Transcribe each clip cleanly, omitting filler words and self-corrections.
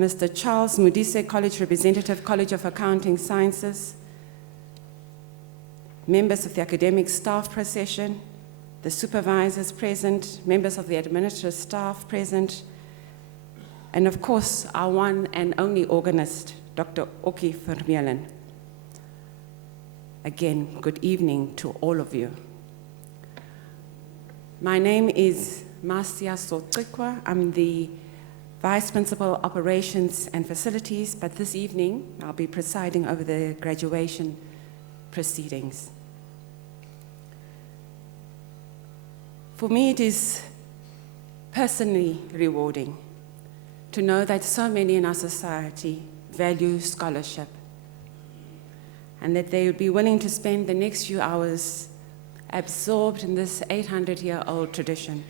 Mr. Charles Mudise, College Representative, College of Accounting Sciences, members of the academic staff procession, the supervisors present, members of the administrative staff present, and of course, our one and only organist, Dr. Oki Vermeulen. Again, good evening to all of you. My name is Marcia Sotikwa. I'm the Vice Principal Operations and Facilities, but this evening I'll be presiding over the graduation proceedings. For me, it is personally rewarding to know that so many in our society value scholarship and that they would be willing to spend the next few hours absorbed in this 800-year-old tradition,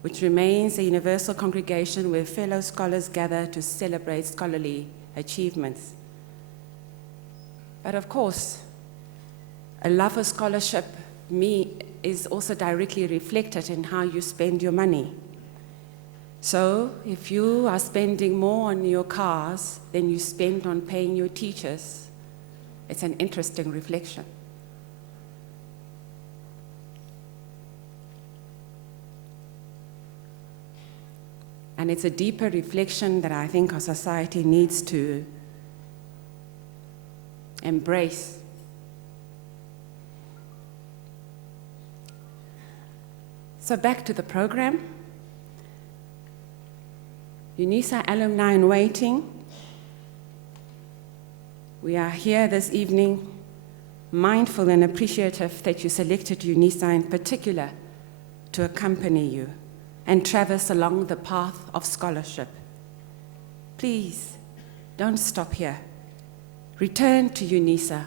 which remains a universal congregation where fellow scholars gather to celebrate scholarly achievements. But of course, a love for scholarship is also directly reflected in how you spend your money. So if you are spending more on your cars than you spend on paying your teachers, it's an interesting reflection. And it's a deeper reflection that I think our society needs to embrace. So back to the program. UNISA alumni in waiting. We are here this evening mindful and appreciative that you selected UNISA in particular to accompany you and traverse along the path of scholarship. Please, don't stop here. Return to UNISA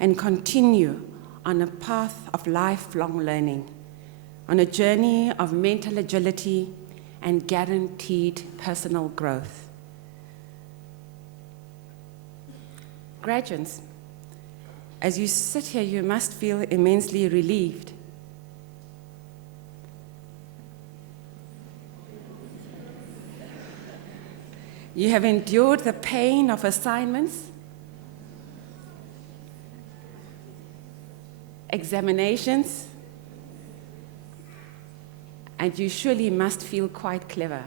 and continue on a path of lifelong learning, on a journey of mental agility and guaranteed personal growth. Graduates, as you sit here, you must feel immensely relieved. You have endured the pain of assignments, examinations, and you surely must feel quite clever.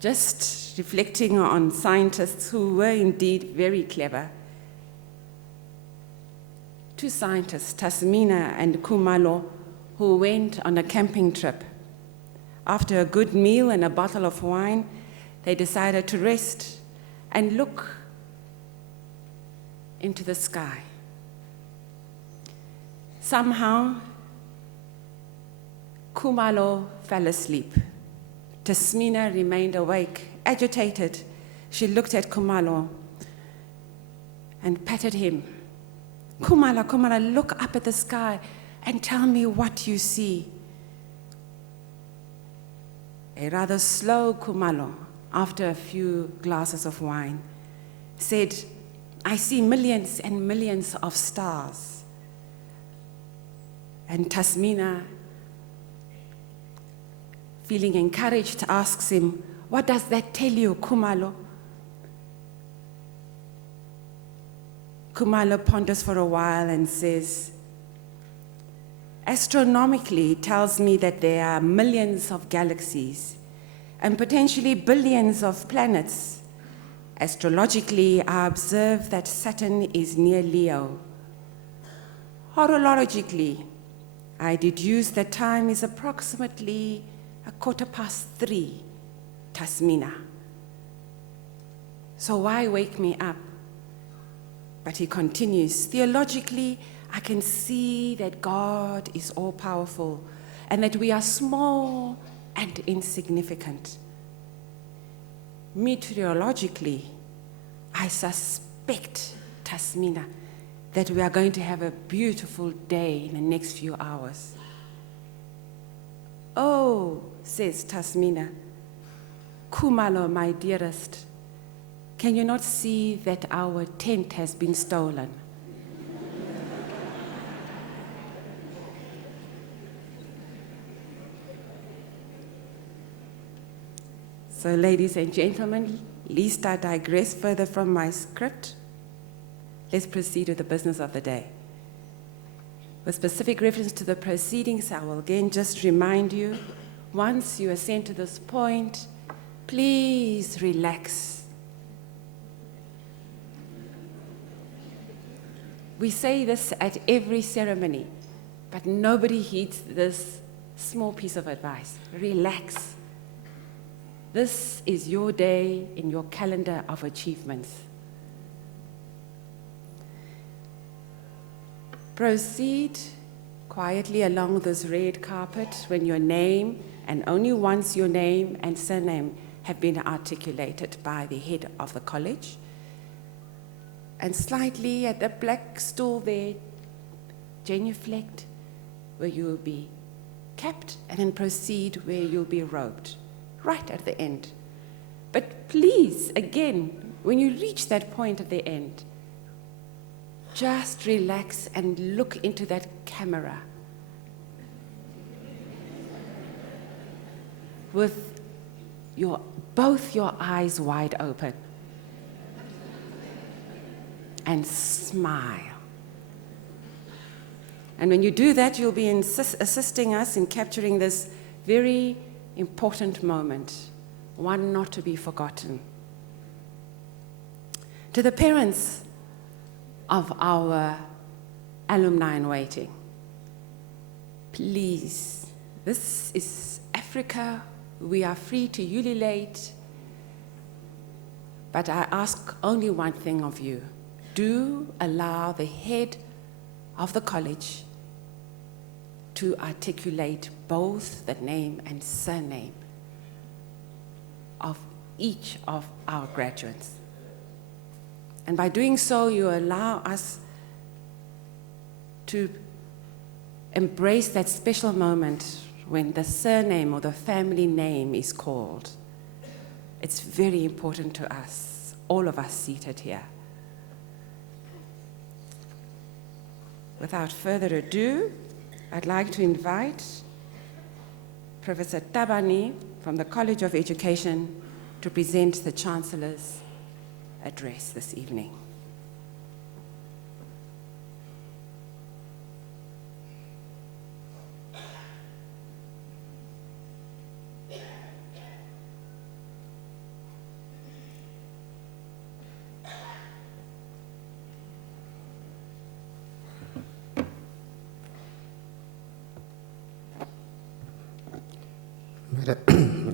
Just reflecting on scientists who were indeed very clever. Two scientists, Tasmina and Khumalo, who went on a camping trip. After a good meal and a bottle of wine, they decided to rest and look into the sky. Somehow, Khumalo fell asleep. Tasmina remained awake, agitated. She looked at Khumalo and patted him. Khumalo, Khumalo, look up at the sky and tell me what you see. A rather slow Khumalo, after a few glasses of wine, said, I see millions and millions of stars. And Tasmina, feeling encouraged, asks him, what does that tell you, Khumalo? Khumalo ponders for a while and says, astronomically, it tells me that there are millions of galaxies and potentially billions of planets. Astrologically, I observe that Saturn is near Leo. Horologically, I deduce that time is approximately 3:15, Tasmina. So why wake me up? But he continues, theologically, I can see that God is all-powerful and that we are small and insignificant. Meteorologically, I suspect, Tasmina, that we are going to have a beautiful day in the next few hours. Oh, says Tasmina, Khumalo, my dearest, can you not see that our tent has been stolen? So, ladies and gentlemen, lest I digress further from my script, let's proceed with the business of the day. With specific reference to the proceedings, I will again just remind you, once you ascend to this point, please relax. We say this at every ceremony, but nobody heeds this small piece of advice. Relax. This is your day in your calendar of achievements. Proceed quietly along this red carpet when your name, and only once your name and surname, have been articulated by the head of the college. And slightly at the black stool there, genuflect, where you will be capped, and then proceed where you'll be robed, right at the end. But please, again, when you reach that point at the end, just relax and look into that camera with both your eyes wide open and smile. And when you do that, you'll be assisting us in capturing this very important moment, one not to be forgotten. To the parents of our alumni in waiting, please, this is Africa. We are free to ululate, but I ask only one thing of you. Do allow the head of the college to articulate both the name and surname of each of our graduates. And by doing so, you allow us to embrace that special moment when the surname or the family name is called. It's very important to us, all of us seated here. Without further ado, I'd like to invite Professor Tabani from the College of Education to present the Chancellor's address this evening.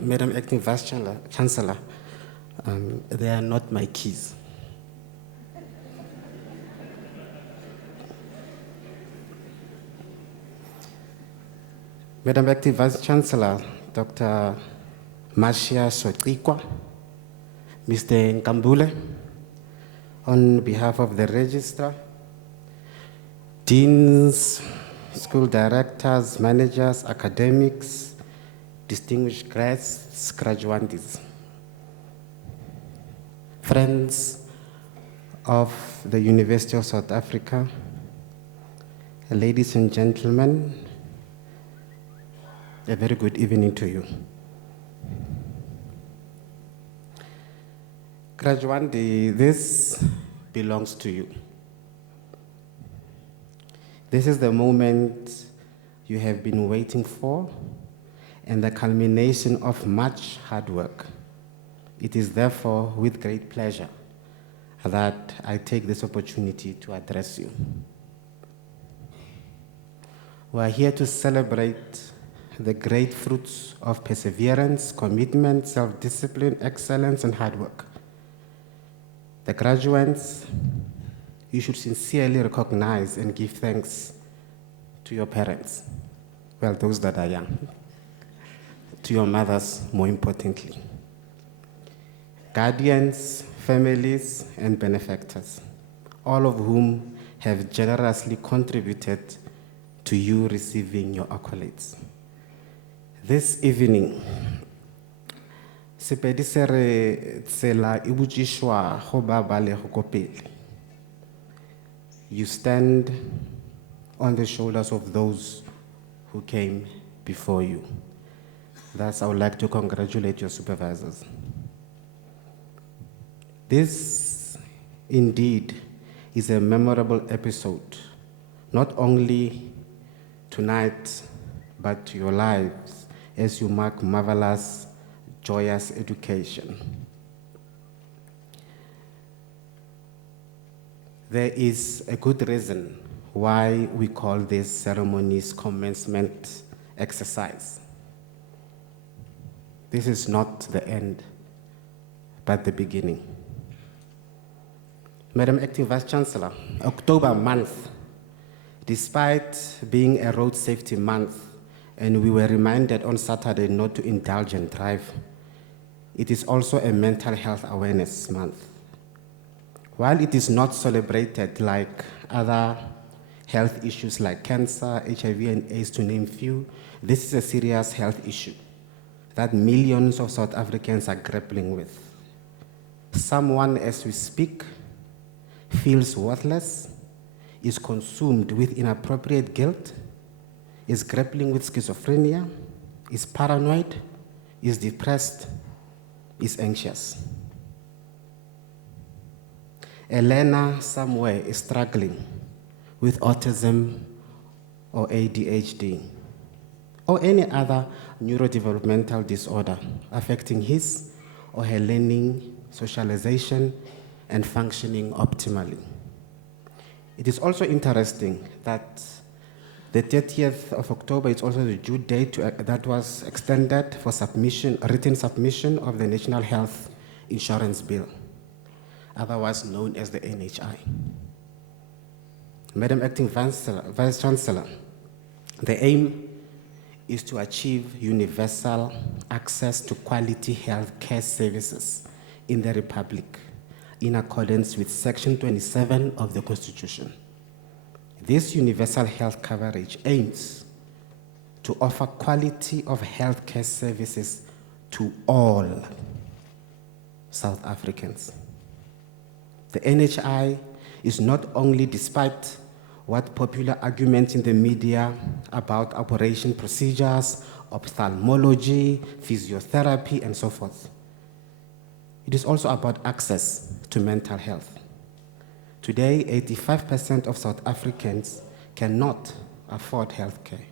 Madam Acting Vice Chancellor, they are not my keys. Madam Acting Vice Chancellor, Dr. Marcia Sotikwa, Mr. Nkambule, on behalf of the Registrar, Deans, school directors, managers, academics, distinguished guests, graduands, friends of the University of South Africa, ladies and gentlemen, a very good evening to you. Graduandi, this belongs to you. This is the moment you have been waiting for, and the culmination of much hard work. It is therefore with great pleasure that I take this opportunity to address you. We are here to celebrate the great fruits of perseverance, commitment, self-discipline, excellence, and hard work. The graduates, you should sincerely recognize and give thanks to your parents, well, those that are young, to your mothers, more importantly, guardians, families, and benefactors, all of whom have generously contributed to you receiving your accolades. This evening, you stand on the shoulders of those who came before you. Thus, I would like to congratulate your supervisors. This, indeed, is a memorable episode, not only tonight, but to your lives as you mark marvelous, joyous education. There is a good reason why we call this ceremony's commencement exercise. This is not the end, but the beginning. Madam Acting Vice-Chancellor, October month, despite being a road safety month, and we were reminded on Saturday not to indulge and drive, it is also a mental health awareness month. While it is not celebrated like other health issues like cancer, HIV and AIDS to name few, this is a serious health issue that millions of South Africans are grappling with. Someone, as we speak, feels worthless, is consumed with inappropriate guilt, is grappling with schizophrenia, is paranoid, is depressed, is anxious. A learner somewhere is struggling with autism or ADHD or any other neurodevelopmental disorder affecting his or her learning, socialization, and functioning optimally. It is also interesting that the 30th of October is also the due date that was extended for written submission of the National Health Insurance Bill, otherwise known as the NHI. Madam Acting Vice-Chancellor, the aim is to achieve universal access to quality health care services in the Republic in accordance with Section 27 of the Constitution. This universal health coverage aims to offer quality of health care services to all South Africans. The NHI is not only, despite what popular arguments in the media about operation procedures, ophthalmology, physiotherapy, and so forth, it is also about access to mental health. Today, 85% of South Africans cannot afford health care,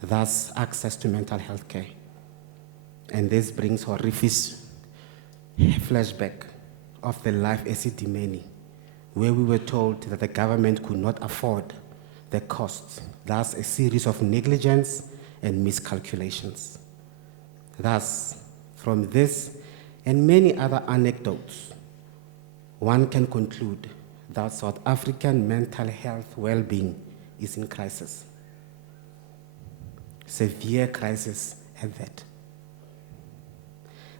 thus access to mental health care. And this brings horrific flashback of the life as Esidimeni, where we were told that the government could not afford the costs, thus a series of negligence and miscalculations. Thus, from this and many other anecdotes, one can conclude that South African mental health well-being is in crisis. Severe crisis at that.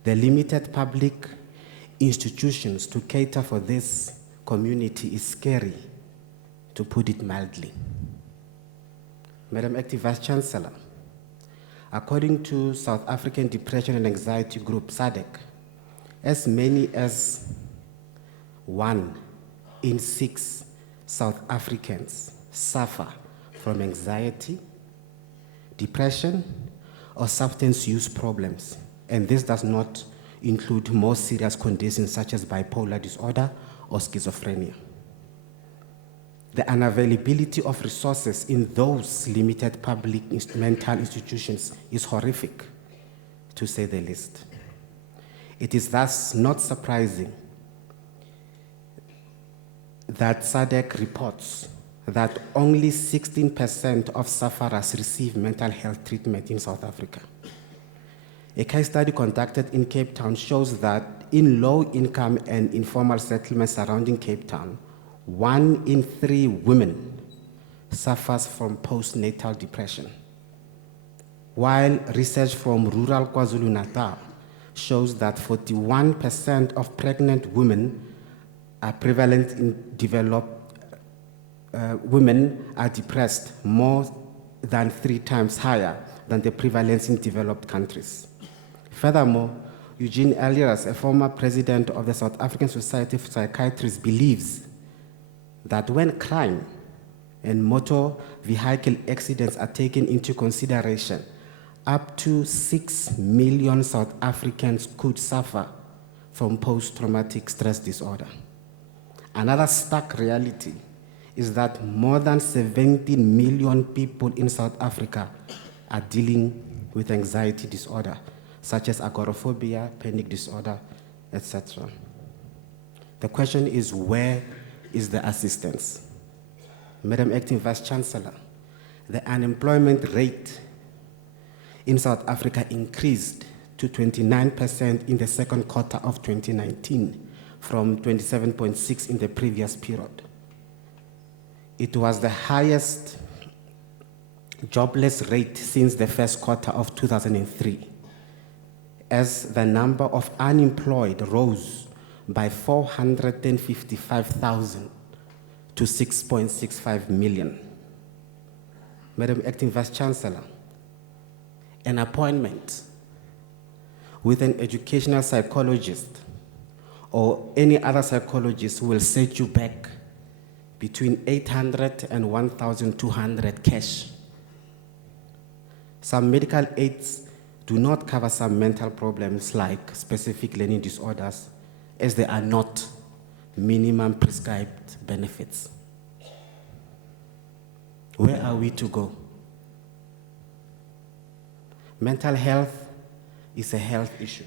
The limited public institutions to cater for this community is scary, to put it mildly. Madam Acting Vice-Chancellor, according to South African Depression and Anxiety Group, SADC, as many as 1 in 6 South Africans suffer from anxiety, depression, or substance use problems, and this does not include more serious conditions such as bipolar disorder or schizophrenia. The unavailability of resources in those limited public mental institutions is horrific, to say the least. It is thus not surprising that SADC reports that only 16% of sufferers receive mental health treatment in South Africa. A case study conducted in Cape Town shows that in low-income and informal settlements surrounding Cape Town, 1 in 3 women suffers from postnatal depression, while research from rural KwaZulu-Natal shows that 41% of pregnant women are prevalent in developed women are depressed, more than 3 times higher than the prevalence in developed countries. Furthermore, Eugene Elias, a former president of the South African Society of Psychiatrists, believes that when crime and motor vehicle accidents are taken into consideration, up to 6 million South Africans could suffer from post-traumatic stress disorder. Another stark reality is that more than 17 million people in South Africa are dealing with anxiety disorder, such as agoraphobia, panic disorder, etc. The question is, where is the assistance? Madam Acting Vice Chancellor, the unemployment rate in South Africa increased to 29% in the second quarter of 2019 from 27.6% in the previous period. It was the highest jobless rate since the first quarter of 2003, as the number of unemployed rose by 455,000 to 6.65 million. Madam Acting Vice Chancellor, an appointment with an educational psychologist or any other psychologist will set you back between 800 and 1,200 cash. Some medical aids do not cover some mental problems like specific learning disorders, as they are not minimum prescribed benefits. Where are we to go? Mental health is a health issue.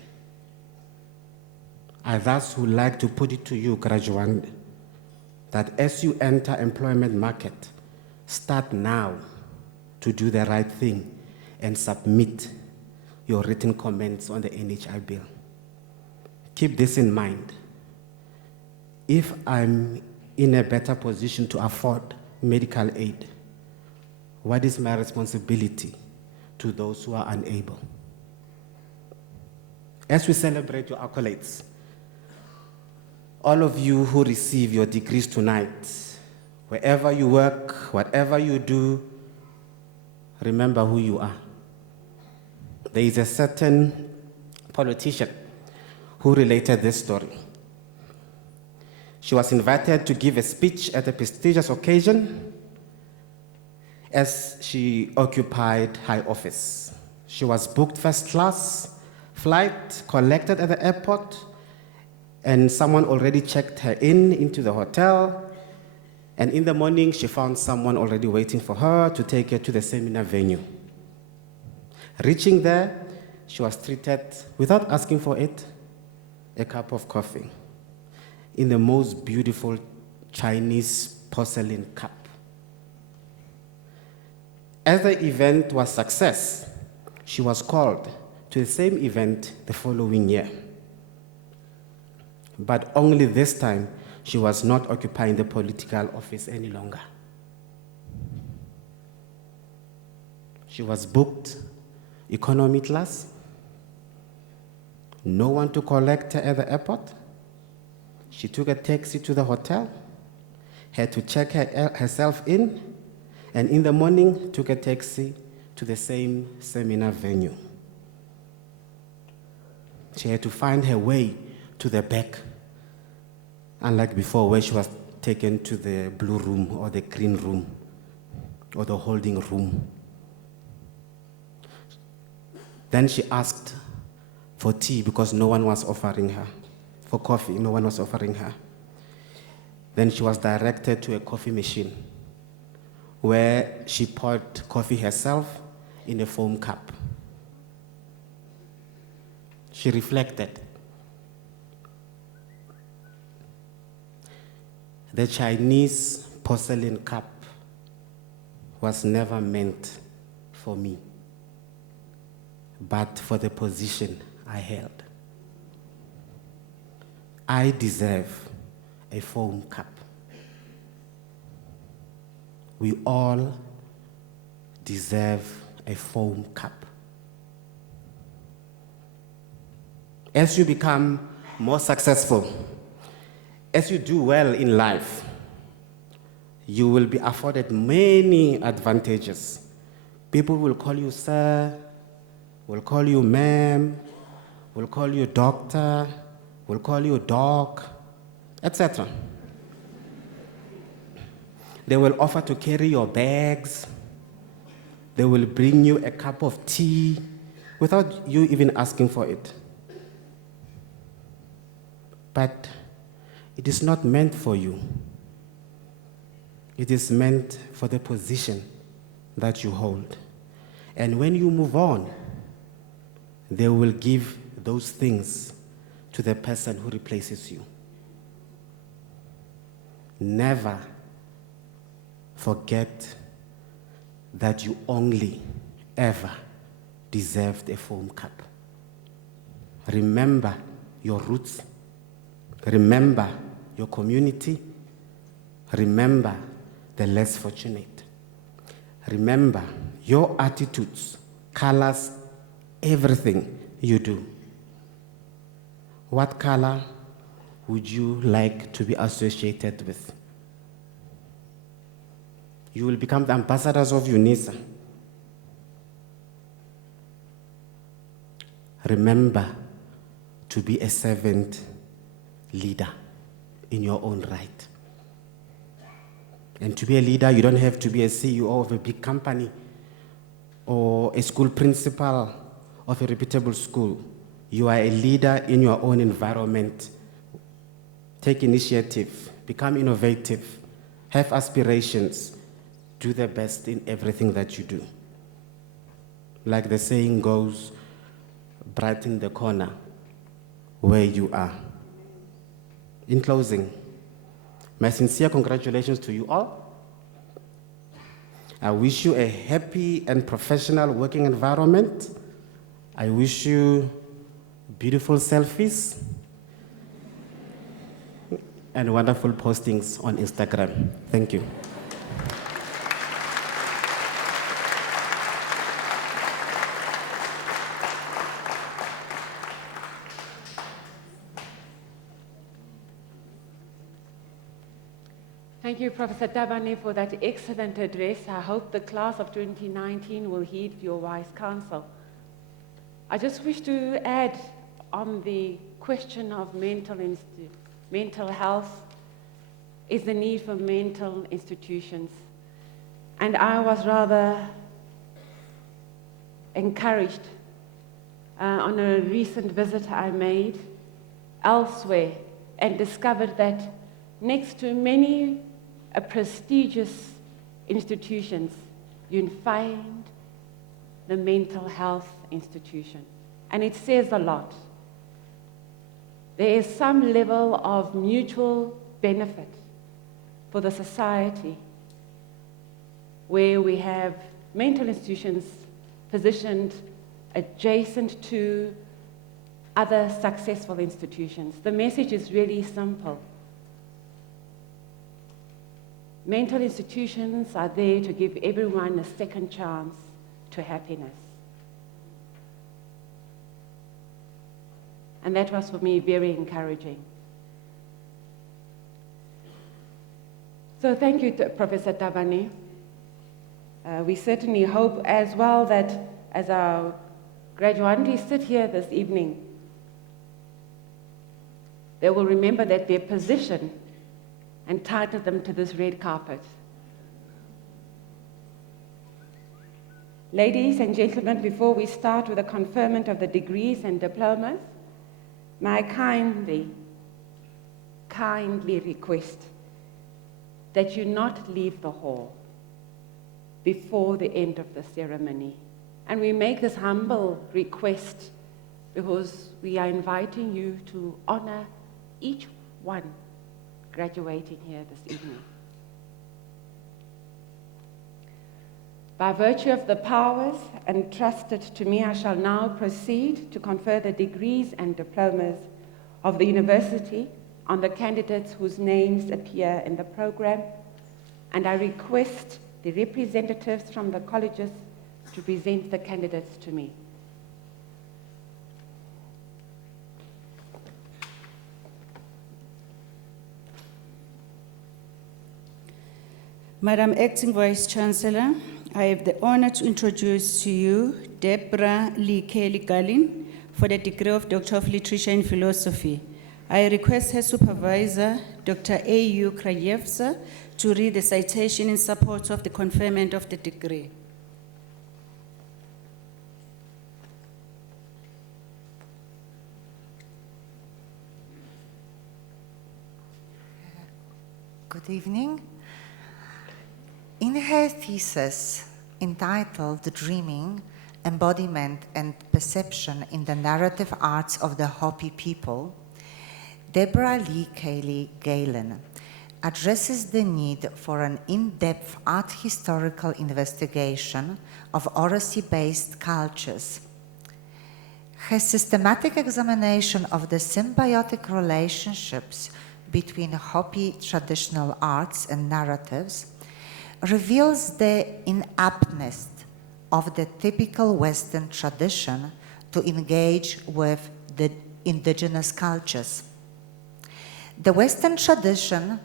I thus would like to put it to you, graduate, that as you enter employment market, start now to do the right thing and submit your written comments on the NHI bill. Keep this in mind. If I'm in a better position to afford medical aid, what is my responsibility to those who are unable? As we celebrate your accolades, all of you who receive your degrees tonight, wherever you work, whatever you do, remember who you are. There is a certain politician who related this story. She was invited to give a speech at a prestigious occasion as she occupied high office. She was booked first class flight, collected at the airport, and someone already checked her into the hotel. And in the morning, she found someone already waiting for her to take her to the seminar venue. Reaching there, she was treated, without asking for it, a cup of coffee in the most beautiful Chinese porcelain cup. As the event was a success, she was called to the same event the following year. But only this time, she was not occupying the political office any longer. She was booked economy class, no one to collect her at the airport. She took a taxi to the hotel, had to check herself in, and in the morning took a taxi to the same seminar venue. She had to find her way to the back, unlike before where she was taken to the blue room or the green room or the holding room. Then she asked for tea because no one was offering her. For coffee, no one was offering her. Then she was directed to a coffee machine where she poured coffee herself in a foam cup. She reflected. The Chinese porcelain cup was never meant for me, but for the position I held. I deserve a foam cup. We all deserve a foam cup. As you become more successful, as you do well in life, you will be afforded many advantages. People will call you sir, will call you ma'am, will call you doctor, will call you dog, etc. They will offer to carry your bags. They will bring you a cup of tea without you even asking for it. But it is not meant for you. It is meant for the position that you hold. And when you move on, they will give those things to the person who replaces you. Never forget that you only ever deserved a foam cup. Remember your roots. Remember your community. Remember the less fortunate. Remember your attitudes, colors, everything you do. What color would you like to be associated with? You will become the ambassadors of UNISA. Remember to be a servant leader in your own right. And to be a leader, you don't have to be a CEO of a big company or a school principal of a reputable school. You are a leader in your own environment. Take initiative, become innovative, have aspirations, do the best in everything that you do. Like the saying goes, brighten the corner where you are. In closing, my sincere congratulations to you all. I wish you a happy and professional working environment. I wish you beautiful selfies and wonderful postings on Instagram. Thank you. Thank you, Professor Tabane, for that excellent address. I hope the class of 2019 will heed your wise counsel. I just wish to add on the question of mental health is the need for mental institutions. And I was rather encouraged on a recent visit I made elsewhere and discovered that next to many prestigious institutions, you find the mental health institution. And it says a lot. There is some level of mutual benefit for the society where we have mental institutions positioned adjacent to other successful institutions. The message is really simple. Mental institutions are there to give everyone a second chance to happiness. And that was for me very encouraging. So thank you, Professor Tabane. We certainly hope as well that as our graduands sit here this evening, they will remember that their position entitled them to this red carpet. Ladies and gentlemen, before we start with the conferment of the degrees and diplomas, may I kindly request that you not leave the hall before the end of the ceremony. And we make this humble request because we are inviting you to honor each one graduating here this evening. By virtue of the powers entrusted to me, I shall now proceed to confer the degrees and diplomas of the university on the candidates whose names appear in the program, and I request the representatives from the colleges to present the candidates to me. Madam Acting Vice Chancellor, I have the honor to introduce to you Deborah Lee Kelly-Gallin for the degree of Doctor of Literature in Philosophy. I request her supervisor, Dr. A.U. Krajewska, to read the citation in support of the conferment of the degree. Good evening. In her thesis entitled Dreaming, Embodiment and Perception in the Narrative Arts of the Hopi People, Deborah Lee Cayley Galen addresses the need for an in-depth art historical investigation of oracy-based cultures. Her systematic examination of the symbiotic relationships between Hopi traditional arts and narratives reveals the inaptness of the typical Western tradition to engage with the indigenous cultures. The Western tradition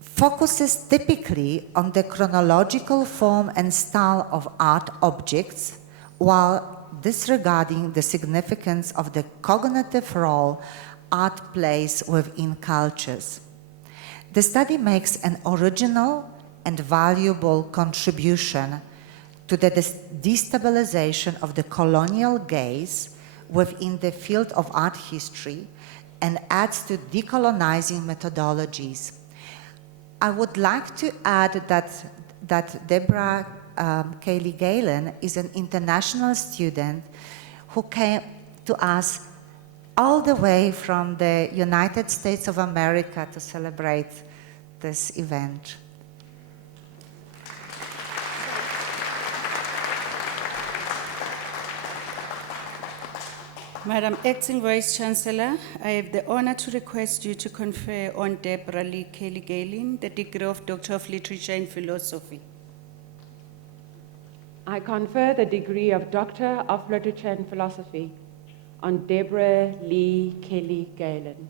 focuses typically on the chronological form and style of art objects, while disregarding the significance of the cognitive role art plays within cultures. The study makes an original and valuable contribution to the destabilization of the colonial gaze within the field of art history and adds to decolonizing methodologies. I would like to add that Deborah Cayley Galen is an international student who came to us all the way from the United States of America to celebrate this event. Madam Acting Vice Chancellor, I have the honor to request you to confer on Deborah Lee Cayley Galen the degree of Doctor of Literature in Philosophy. I confer the degree of Doctor of Literature and Philosophy on Deborah Lee Cayley Galen.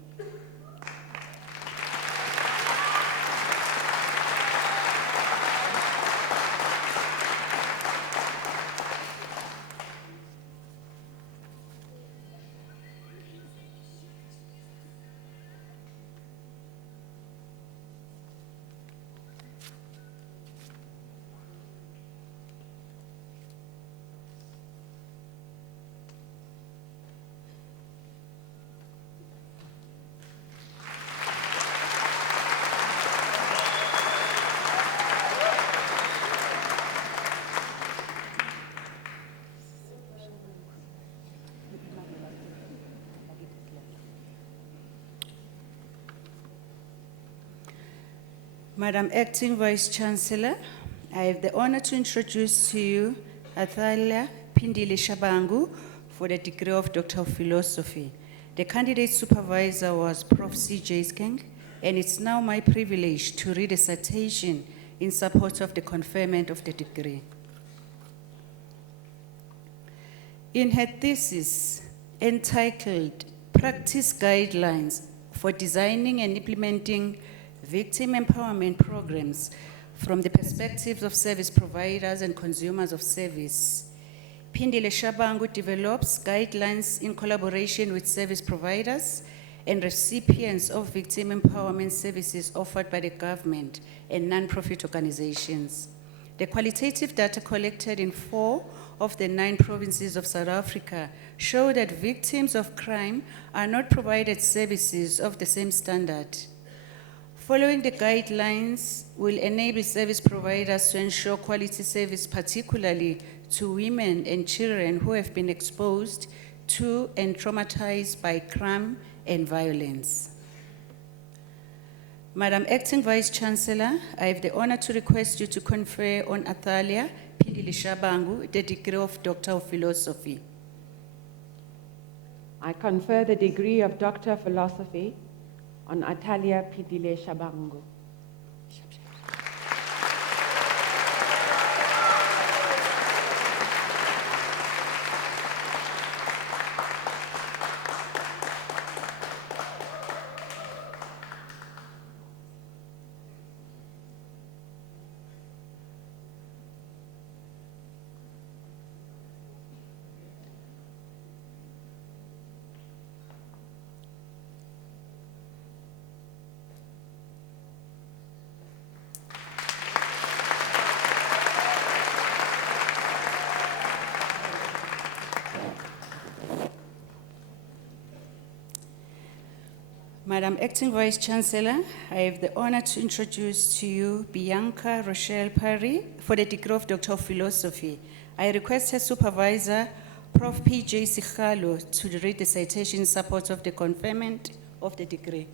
Madam Acting Vice Chancellor, I have the honor to introduce to you Athalia Pindile Shabangu for the degree of Doctor of Philosophy. The candidate supervisor was Prof. C.J. Skeng, and it's now my privilege to read a citation in support of the conferment of the degree. In her thesis entitled Practice Guidelines for Designing and Implementing Victim Empowerment Programs from the Perspectives of Service Providers and Consumers of Service, Pindile Shabangu develops guidelines in collaboration with service providers and recipients of victim empowerment services offered by the government and non-profit organizations. The qualitative data collected in 4 of the 9 provinces of South Africa show that victims of crime are not provided services of the same standard. Following the guidelines will enable service providers to ensure quality service, particularly to women and children who have been exposed to and traumatized by crime and violence. Madam Acting Vice Chancellor, I have the honor to request you to confer on Athalia Pindile Shabangu the degree of Doctor of Philosophy. I confer the degree of Doctor of Philosophy on Athalia Pindile Shabangu. Madam Acting Vice Chancellor, I have the honor to introduce to you Bianca Rochelle Perry for the degree of Doctor of Philosophy. I request her supervisor, Prof. P.J. Sikhalo, to read the citation in support of the conferment of the degree.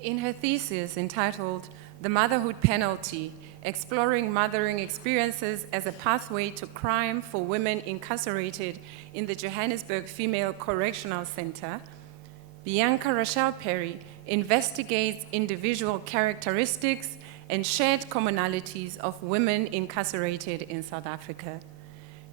In her thesis entitled The Motherhood Penalty, Exploring Mothering Experiences as a Pathway to Crime for Women Incarcerated in the Johannesburg Female Correctional Center, Bianca Rochelle Perry investigates individual characteristics and shared commonalities of women incarcerated in South Africa.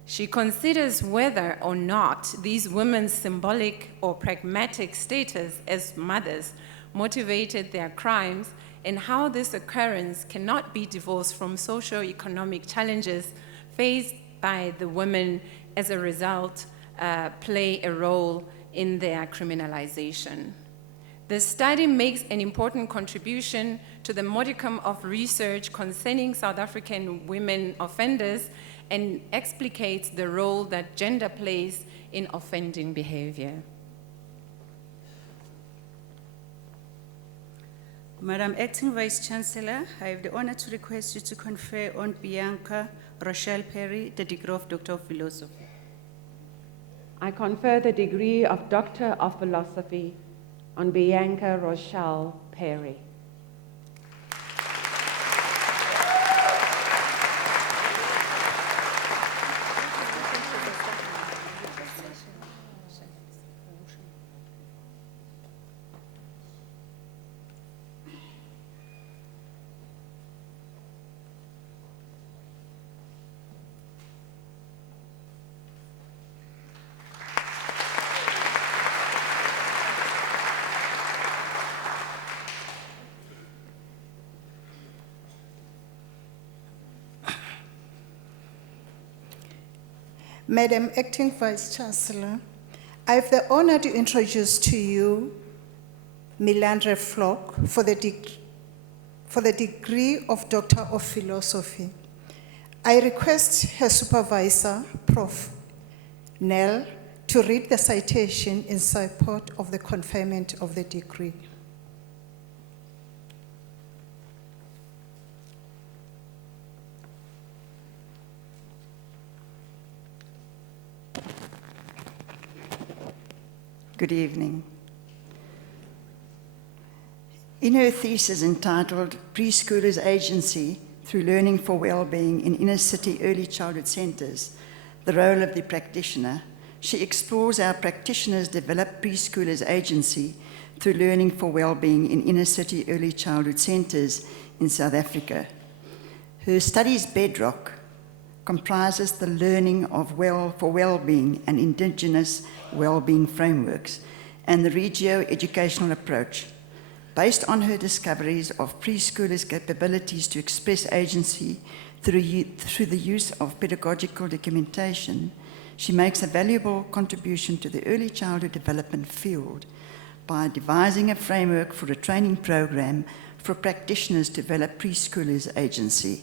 She considers whether or not these women's symbolic or pragmatic status as mothers motivated their crimes, and how this occurrence cannot be divorced from socio-economic challenges faced by the women as a result play a role in their criminalization. The study makes an important contribution to the modicum of research concerning South African women offenders and explicates the role that gender plays in offending behavior. Madam Acting Vice Chancellor, I have the honor to request you to confer on Bianca Rochelle Perry the degree of Doctor of Philosophy. I confer the degree of Doctor of Philosophy on Bianca Rochelle Perry. Madam Acting Vice Chancellor, I have the honor to introduce to you Milandre Flock for the degree of Doctor of Philosophy. I request her supervisor, Prof. Nell, to read the citation in support of the conferment of the degree. Good evening. In her thesis entitled Preschoolers' Agency Through Learning for Wellbeing in Inner City Early Childhood Centers, the Role of the Practitioner, she explores how practitioners develop preschoolers' agency through learning for wellbeing in inner city early childhood centers in South Africa. Her study's bedrock comprises the learning of for wellbeing and indigenous wellbeing frameworks and the regio-educational approach. Based on her discoveries of preschoolers' capabilities to express agency through the use of pedagogical documentation, she makes a valuable contribution to the early childhood development field by devising a framework for a training program for practitioners to develop preschoolers' agency.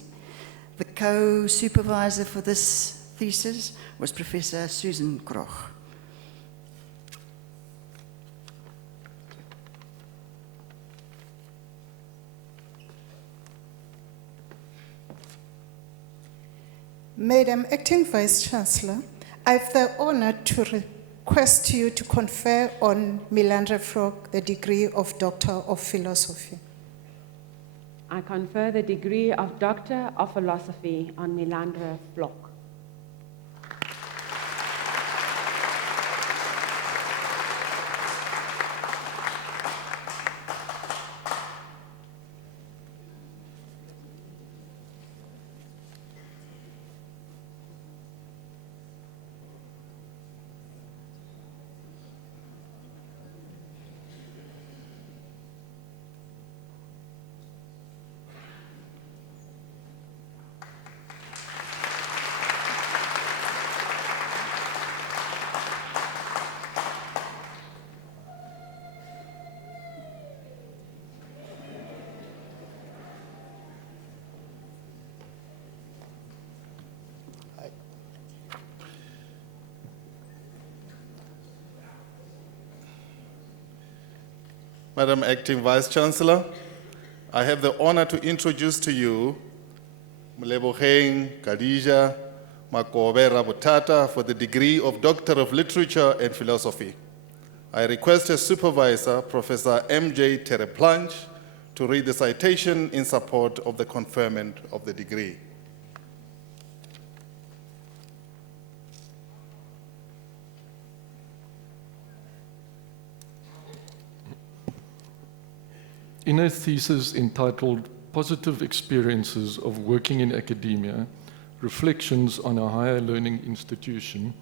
The co-supervisor for this thesis was Professor Susan Kroch. Madam Acting Vice Chancellor, I have the honor to request you to confer on Milandre Flock the degree of Doctor of Philosophy. I confer the degree of Doctor of Philosophy on Milandre Flock. Madam Acting Vice-Chancellor, I have the honor to introduce to you Moleboheng Khadija Makobe Rabutata for the degree of Doctor of Literature and Philosophy. I request her supervisor, Professor M.J. Tereplanch, to read the citation in support of the conferment of the degree. In her thesis entitled Positive Experiences of Working in Academia, Reflections on a Higher Learning Institution,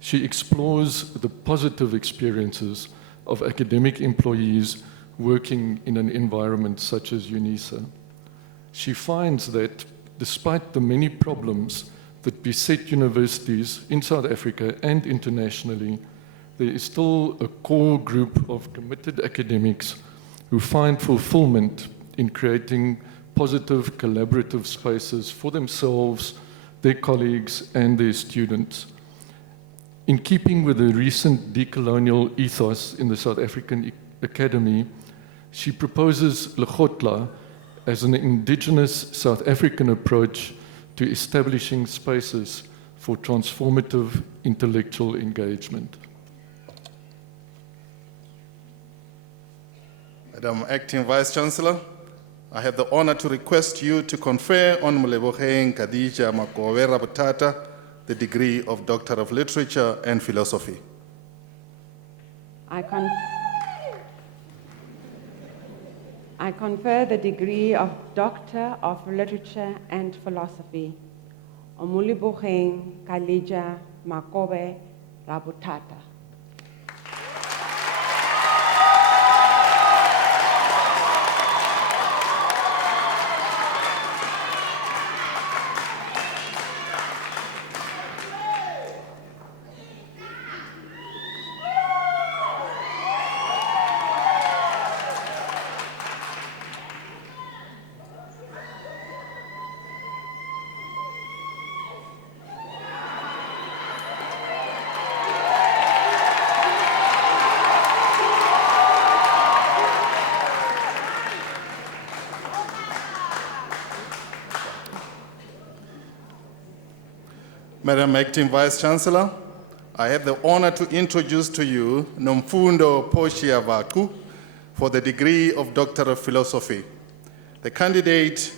she explores the positive experiences of academic employees working in an environment such as UNISA. She finds that despite the many problems that beset universities in South Africa and internationally, there is still a core group of committed academics who find fulfillment in creating positive collaborative spaces for themselves, their colleagues, and their students. In keeping with the recent decolonial ethos in the South African Academy, she proposes Lekgotla as an indigenous South African approach to establishing spaces for transformative intellectual engagement. Madam Acting Vice-Chancellor, I have the honor to request you to confer on Moleboheng Khadija Makobe Rabutata the degree of Doctor of Literature and Philosophy. I confer the degree of Doctor of Literature and Philosophy on Moleboheng Khadija Makobe Rabutata. Madam Acting Vice-Chancellor, I have the honor to introduce to you Nomfundo Poshia Vaku for the degree of Doctor of Philosophy. The candidate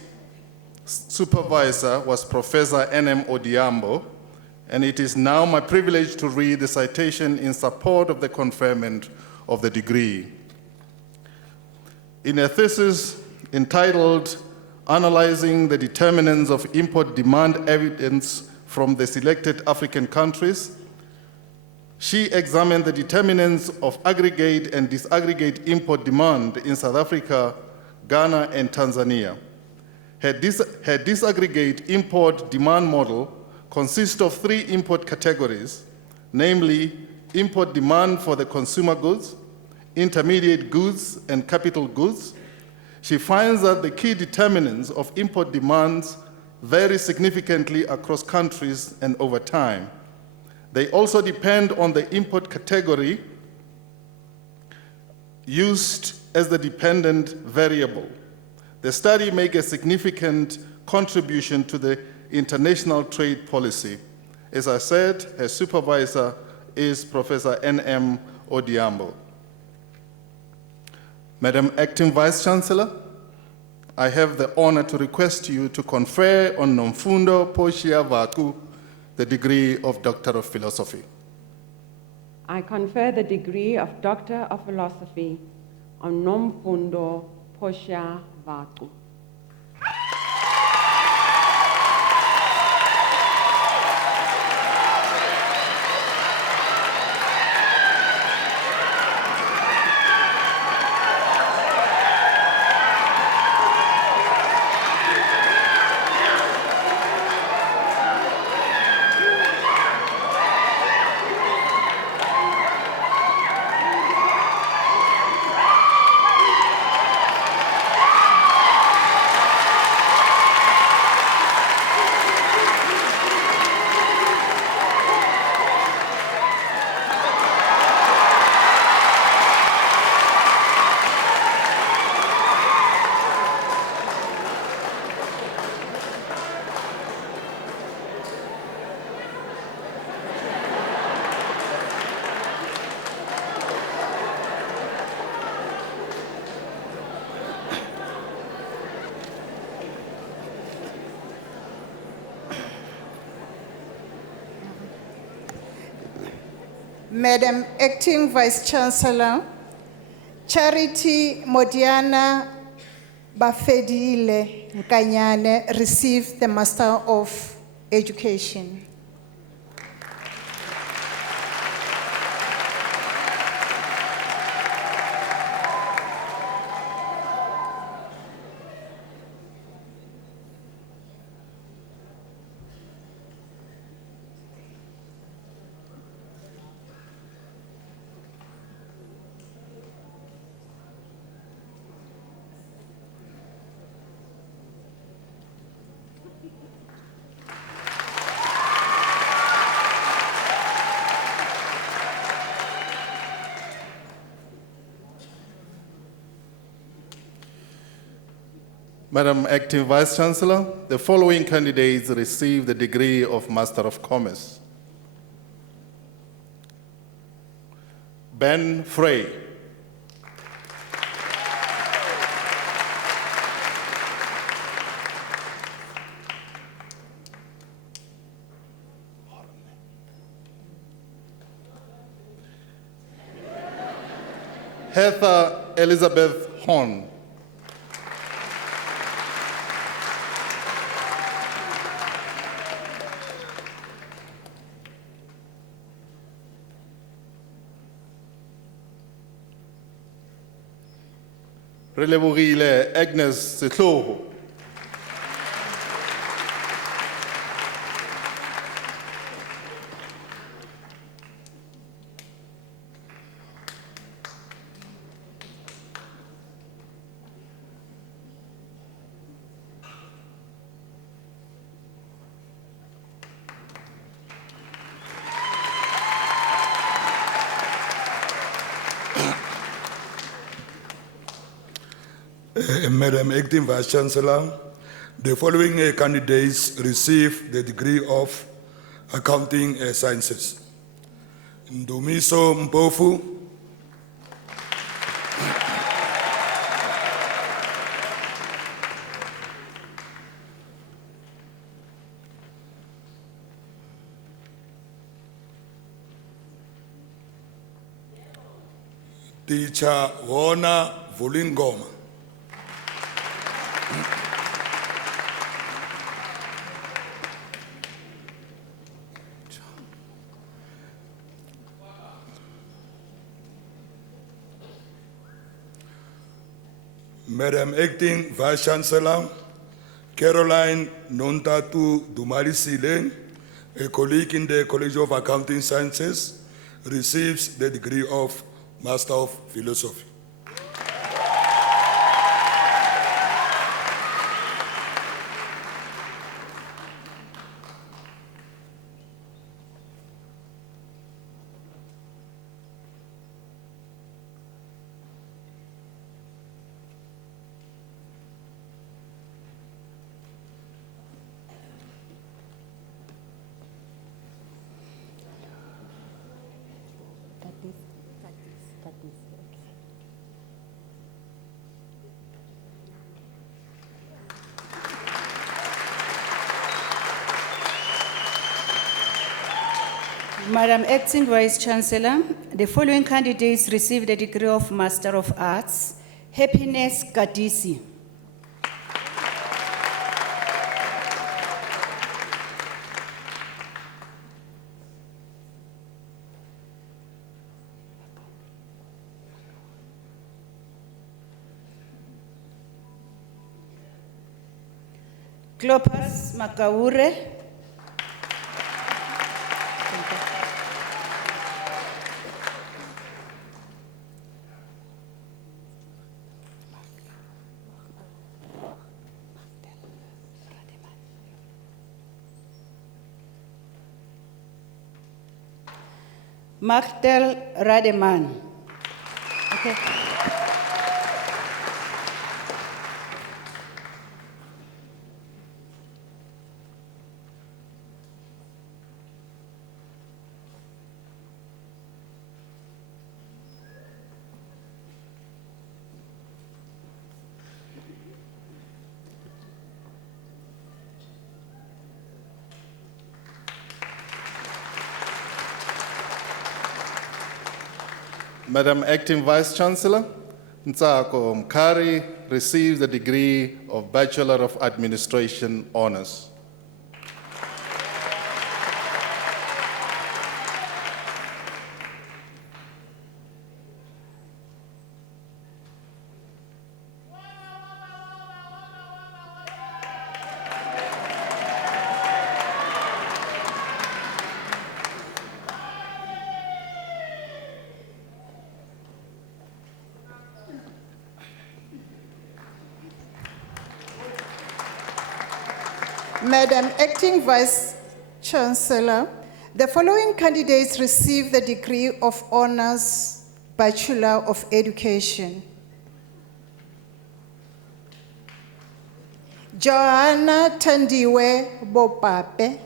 supervisor was Professor N.M. Odiambo, and it is now my privilege to read the citation in support of the conferment of the degree. In a thesis entitled Analyzing the Determinants of Import Demand Evidence from the Selected African Countries, she examined the determinants of aggregate and disaggregate import demand in South Africa, Ghana, and Tanzania. Her disaggregate import demand model consists of 3 import categories, namely import demand for the consumer goods, intermediate goods, and capital goods. She finds that the key determinants of import demands vary significantly across countries and over time. They also depend on the import category used as the dependent variable. The study makes a significant contribution to the international trade policy. As I said, her supervisor is Professor N.M. Odiambo. Madam Acting Vice-Chancellor, I have the honor to request you to confer on Nomfundo Poshia Vaku the degree of Doctor of Philosophy. I confer the degree of Doctor of Philosophy on Nomfundo Poshia Vaku. Madam Acting Vice Chancellor, Charity Modiana Bafedile Nkanyane received the Master of Education. Madam Acting Vice Chancellor, the following candidates receive the degree of Master of Commerce. Ben Frey. Heather Elizabeth Horn. Relebogile Agnes Setloho. Madam Acting Vice Chancellor, the following candidates receive the degree of Accounting Sciences. Ndumiso Mpofu, Teacher Wona Vulingoma. Madam Acting Vice Chancellor, Caroline Nontatu Dumari Sile, a colleague in the College of Accounting Sciences, receives the degree of Master of Philosophy. Madam Acting Vice Chancellor, the following candidates received the degree of Master of Arts. Happiness Kadisi. Clopas Makaure. Magdal Rademan. Okay. Madam Acting Vice Chancellor, Ntsako Mkhari receives the degree of Bachelor of Administration Honours. Madam Acting Vice Chancellor, the following candidates receive the degree of Honours Bachelor of Education. Joanna Tandiwe Bopape.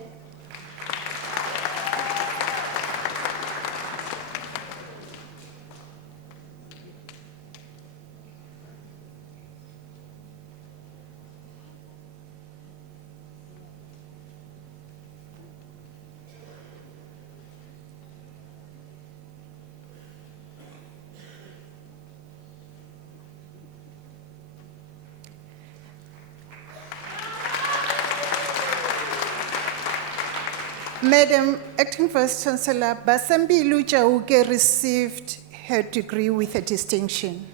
Madam Acting Vice Chancellor, Basambilu Chauke received her degree with a distinction.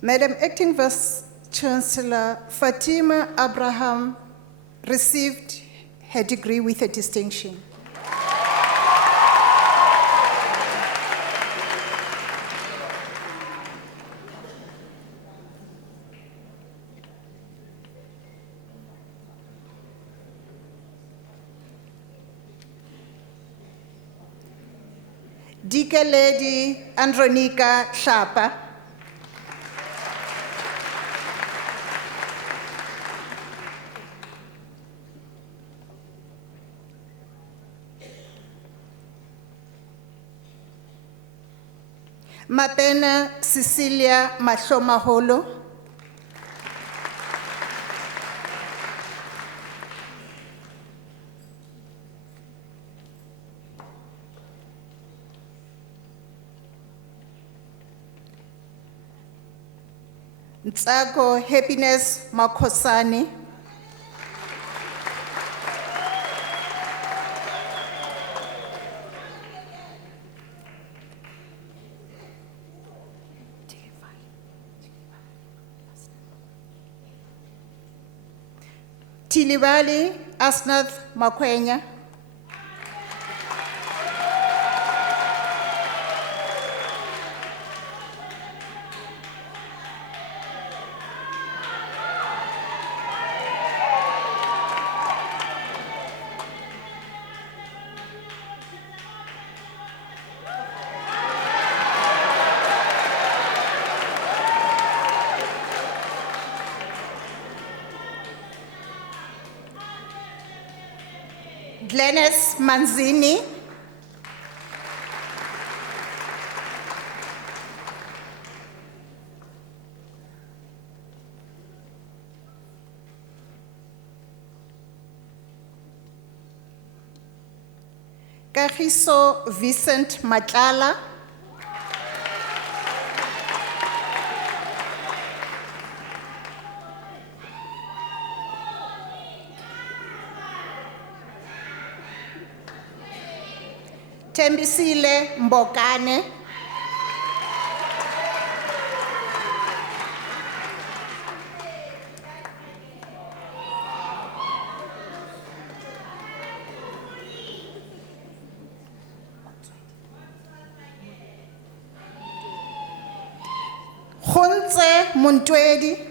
Madam Acting Vice Chancellor, Fatima Abraham received her degree with a distinction. Dika Lady Andronika Hlapa. Mapena Cecilia Mahlomaholo. Ntsako Happiness Makhosani. Tilibali Asnath Makwenya. Glennis Manzini. Kagiso Vincent Matlala. Tembisile Mbokane. Khonze Montwedi.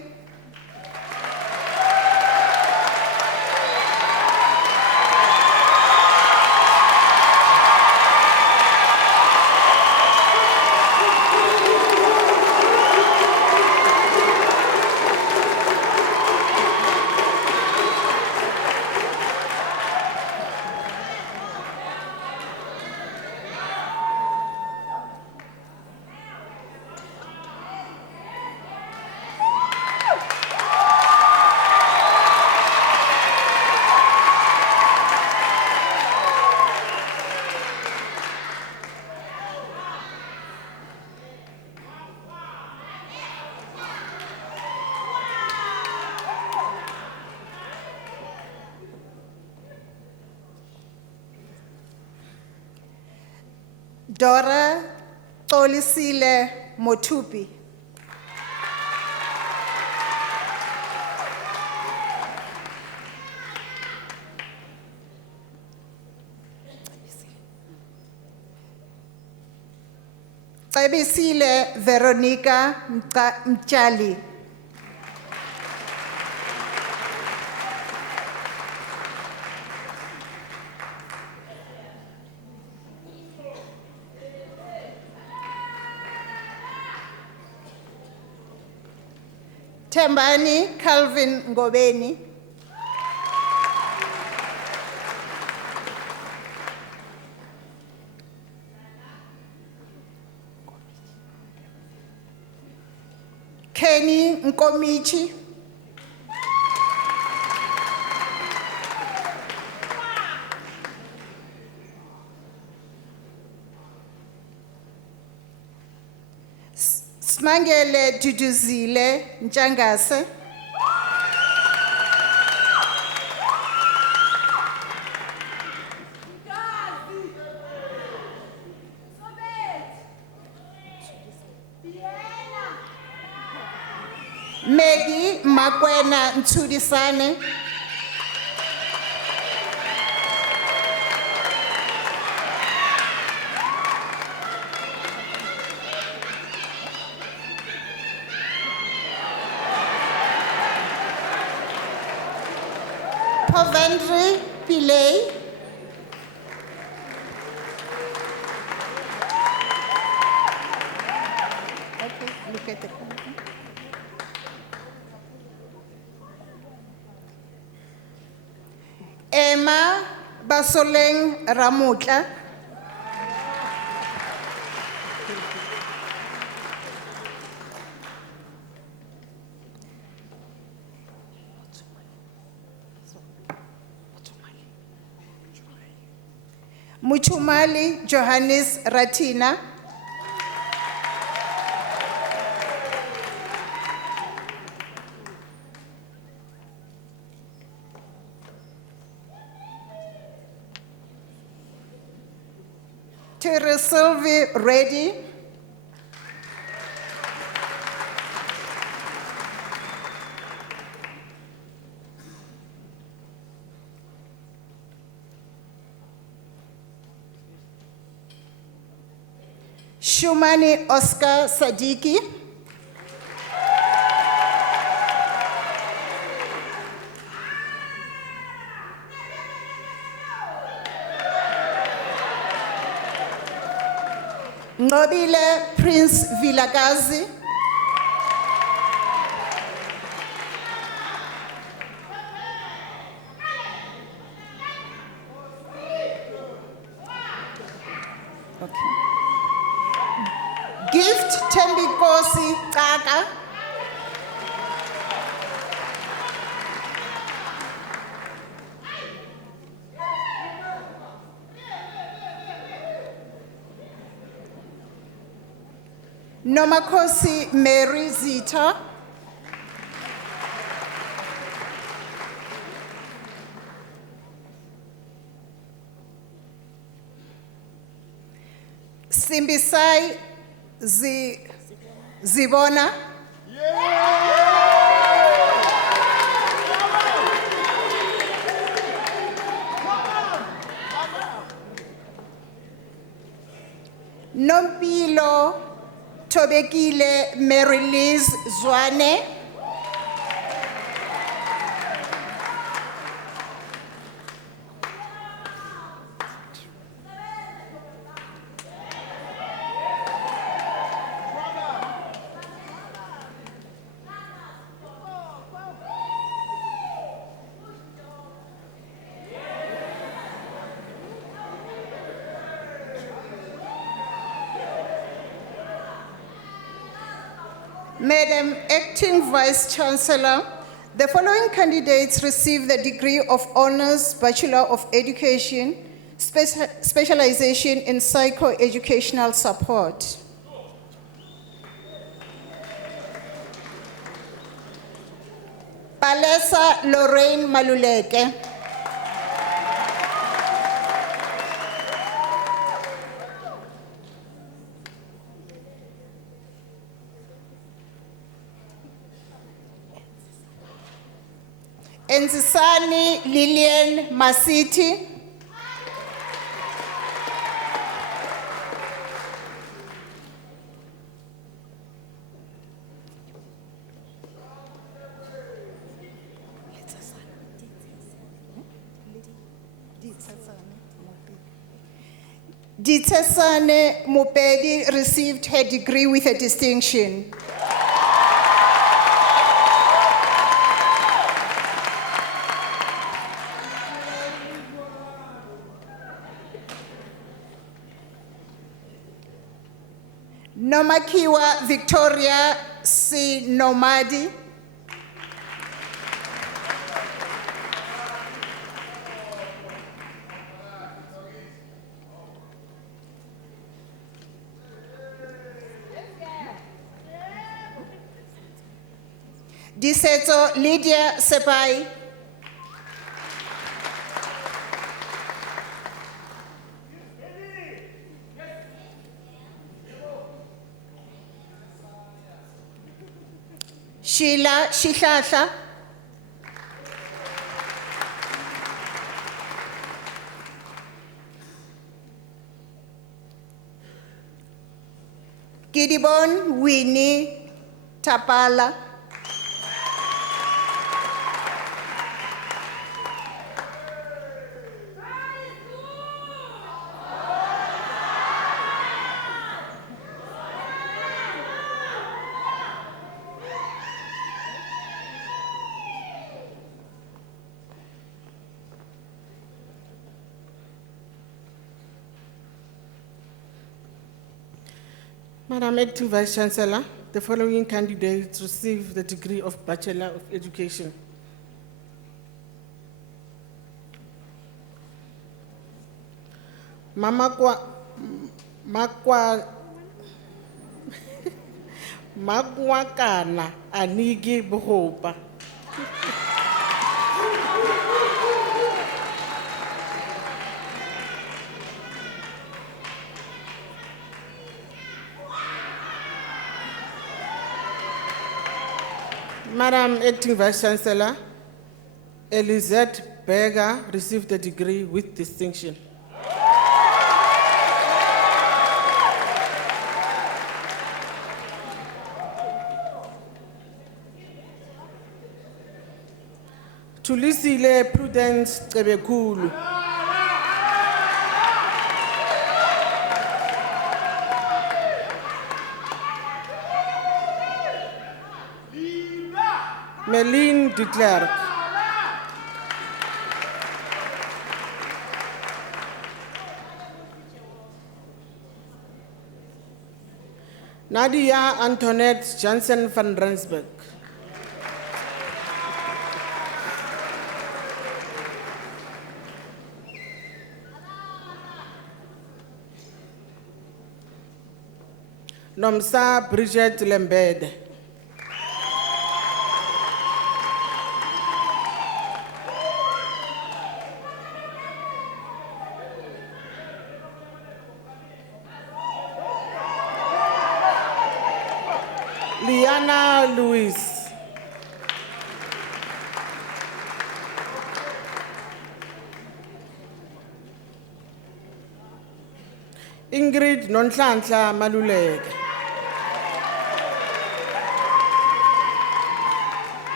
Dora Xolisile Motupi. Cebisile Veronica Mchali. Tembani Calvin Ngobeni. Kenny Nkomichi. Smangele Duduzile Njangase. Maggie Makwena Ntudisane. Povendri Pillay. Okay, look at the camera. Emma Basoleng Ramutla. Muchumali Johannes Ratina. Terry Sylvie Reddy. Shumani Oscar Sadiki. Nobile Prince Vilakazi. Okay. Gift Tembikosi Kaka. Nomakosi Mary Zita. Simbisai Zibona. Nompilo Tobekile Mary Liz Zwane. Madam Acting Vice Chancellor, the following candidates receive the degree of Honours Bachelor of Education, specialization in psychoeducational support. Palesa Lorraine Maluleke. Enzisani Lillian Masiti. Ditesane Mupedi received her degree with a distinction. Nomakiwa Victoria C. Nomadi. Disetso Lydia Sepai. Sheila Shihlahla. Gidibon Winnie Tapala. Madam Acting Vice Chancellor, the following candidates receive the degree of Bachelor of Education. Makwakana Anigi Bohopa. Madam Acting Vice Chancellor, Elizabeth Berger received the degree with distinction. Tulisile Prudence Cebekulu. Meline de Klerk. Nadia Antoinette Jansen van Rensburg. Nomsa Bridget Lembede. Liana Luis. Ingrid Nonhlanhla Maluleke.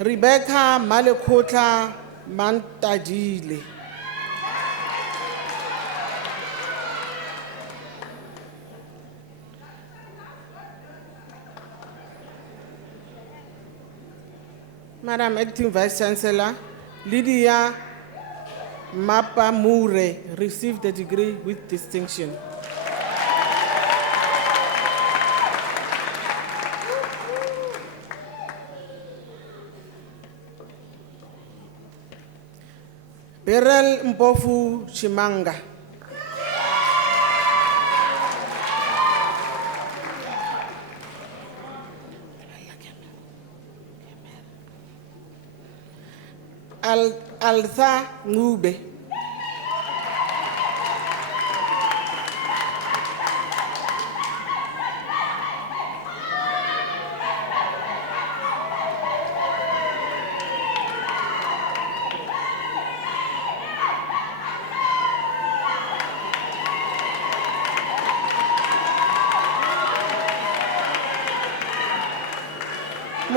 Rebecca Malekotla Mantadile. Madam Acting Vice Chancellor, Lydia Mapamure received the degree with distinction. Beryl Mpofu Chimanga. Altha Ngube.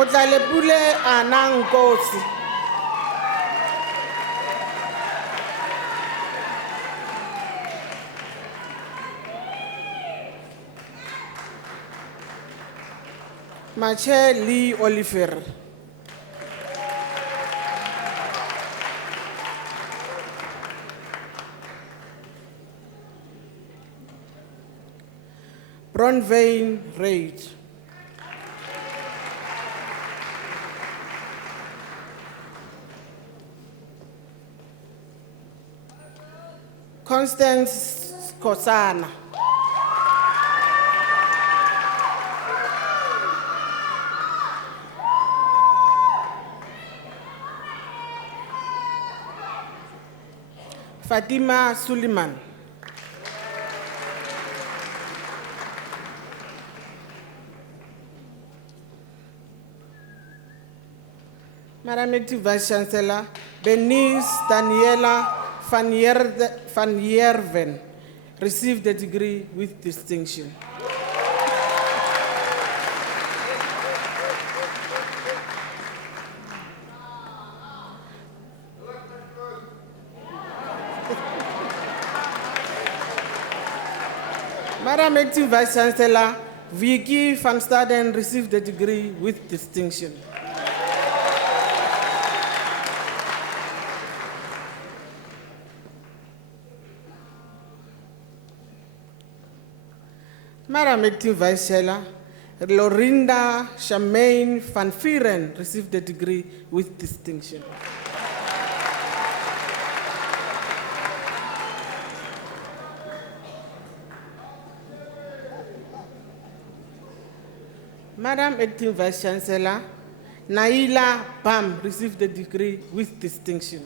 Motlalepule Anang Nkosi. Mache Lee Oliver. Bronwyn Reid. Constance Kosana. Fatima Suleiman. Madam Acting Vice Chancellor, Bernice Daniela van Jerven received a degree with distinction. Madam Acting Vice Chancellor, Vicky van Staden received a degree with distinction. Madam Acting Vice Chancellor, Lorinda Charmaine van Vieren received a degree with distinction. Madam Acting Vice Chancellor, Naila Bam received a degree with distinction.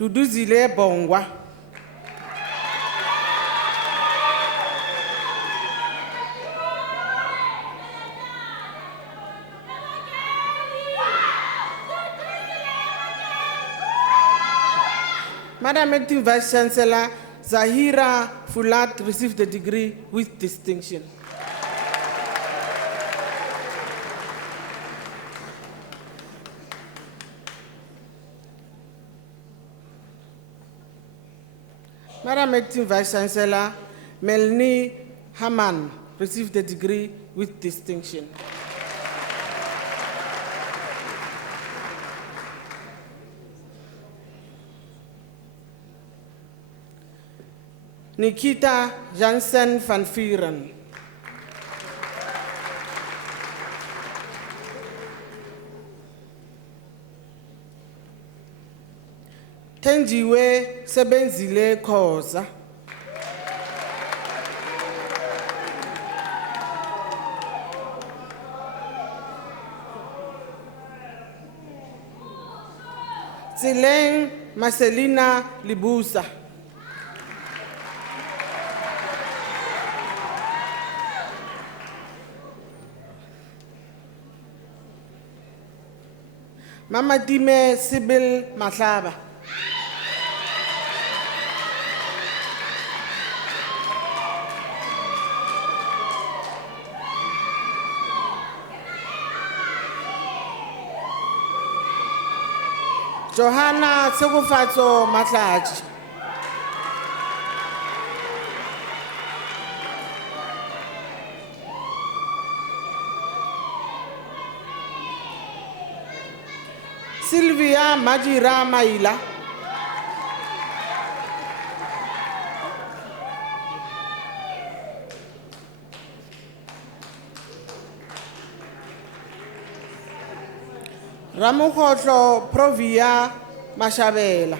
Duduzile Bongwa. Madam Acting Vice Chancellor, Zahira Fulat received a degree with distinction. Madam Acting Vice Chancellor, Melanie Haman received a degree with distinction. Nikita Jansen van Vieren. Tenjiwe Sebenzile Khoza. Tsileng Marcelina Libusa. Mama Dime Sibyl Mahlaba. Johanna Tsegufatso Matlaji. Sylvia Majira Maila. Ramukhohlo Provia Mashabela.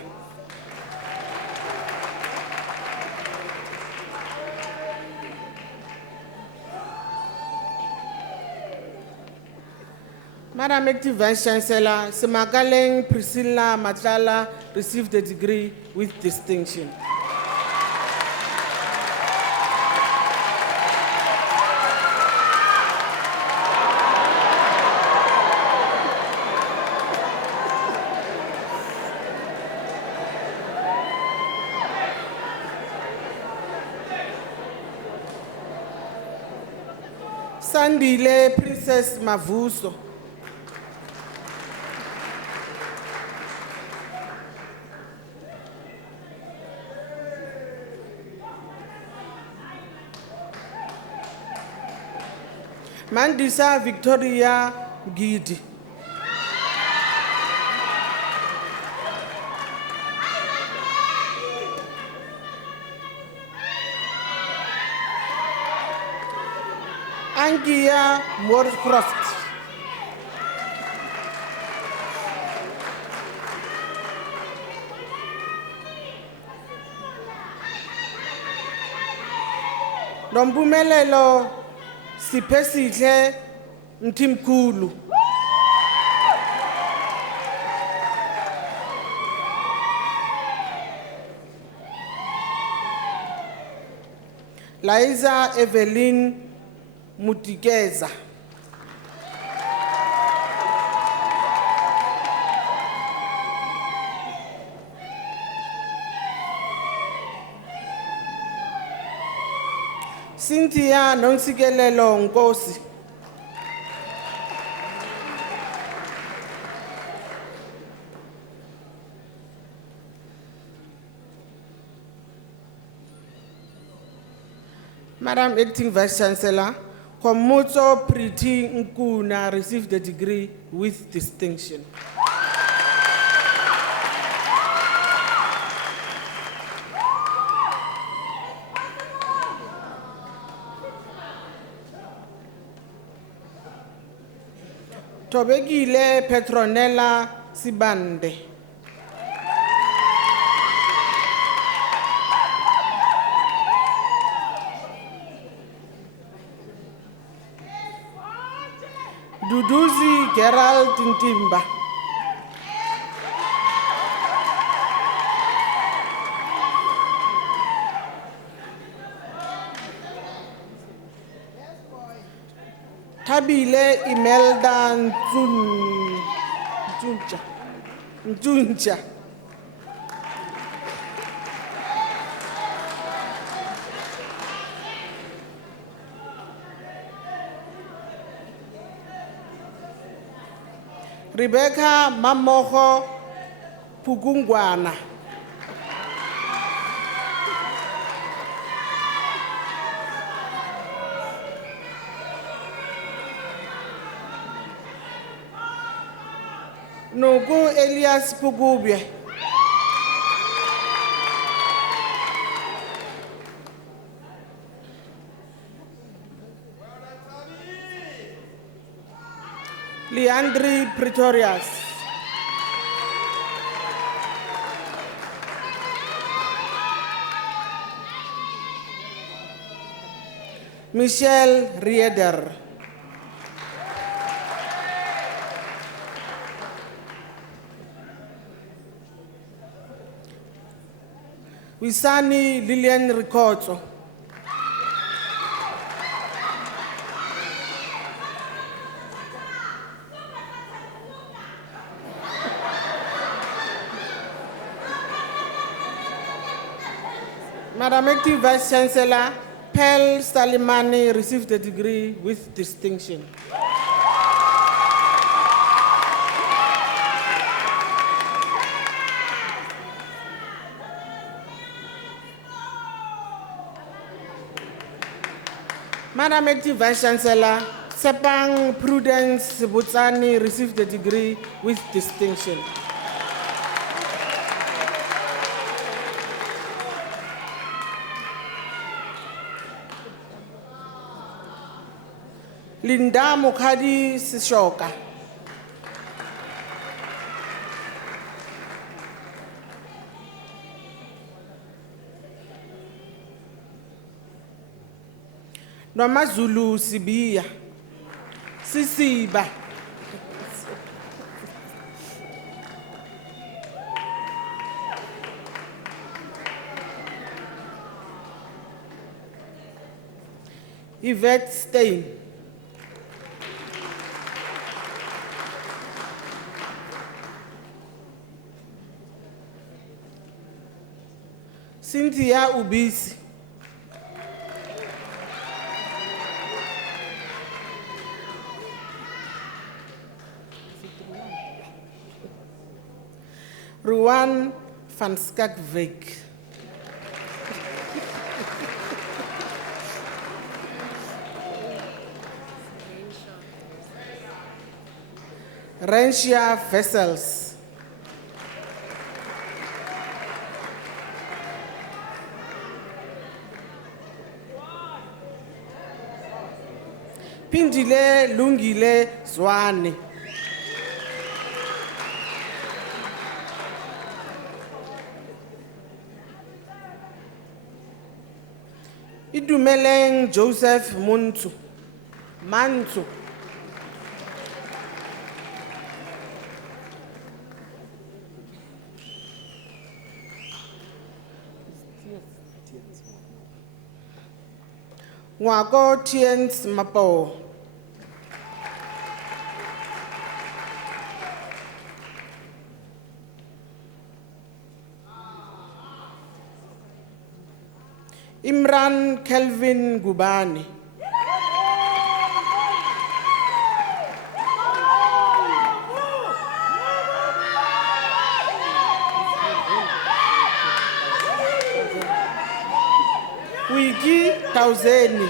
Madam Acting Vice Chancellor, Semakaleng Priscilla Matlala received a degree with distinction. Sandile Princess Mavuso. Mandisa Victoria Gidi. Angia Moorcroft. Nombumelelo Sipesihle Mtimkulu. Liza Evelyn Mutigeza. Cynthia Nonsikelelo Nkosi. Madam Acting Vice Chancellor, Komutso Priti Nkuna received the degree with distinction. Tobegile Petronella Sibande. Duduzi Gerald Ntimba. Tabile Imelda Ntunja. Rebecca Mamoho Pugungwana. Nogo Elias Pugubye. Leandri Pretorius. Michelle Rieder. Wisani Lilian Ricordo. Madam Acting Vice Chancellor, Pearl Salimani received the degree with distinction. Madam Acting Vice Chancellor, Sepang Prudence Butsani received the degree with distinction. Linda Mukhadi Sishoka. NwaMaZulu Sibiya. Sisiba. Yvette Stein. Cynthia Ubisi. Ruan van Skakwyk. Rensia Vessels. Pindile Lungile Zwane. Idumeleng Joseph Mantu. Ngwako Tiens Mapo. Imran Kelvin Gubani. Wiki Tauzeni.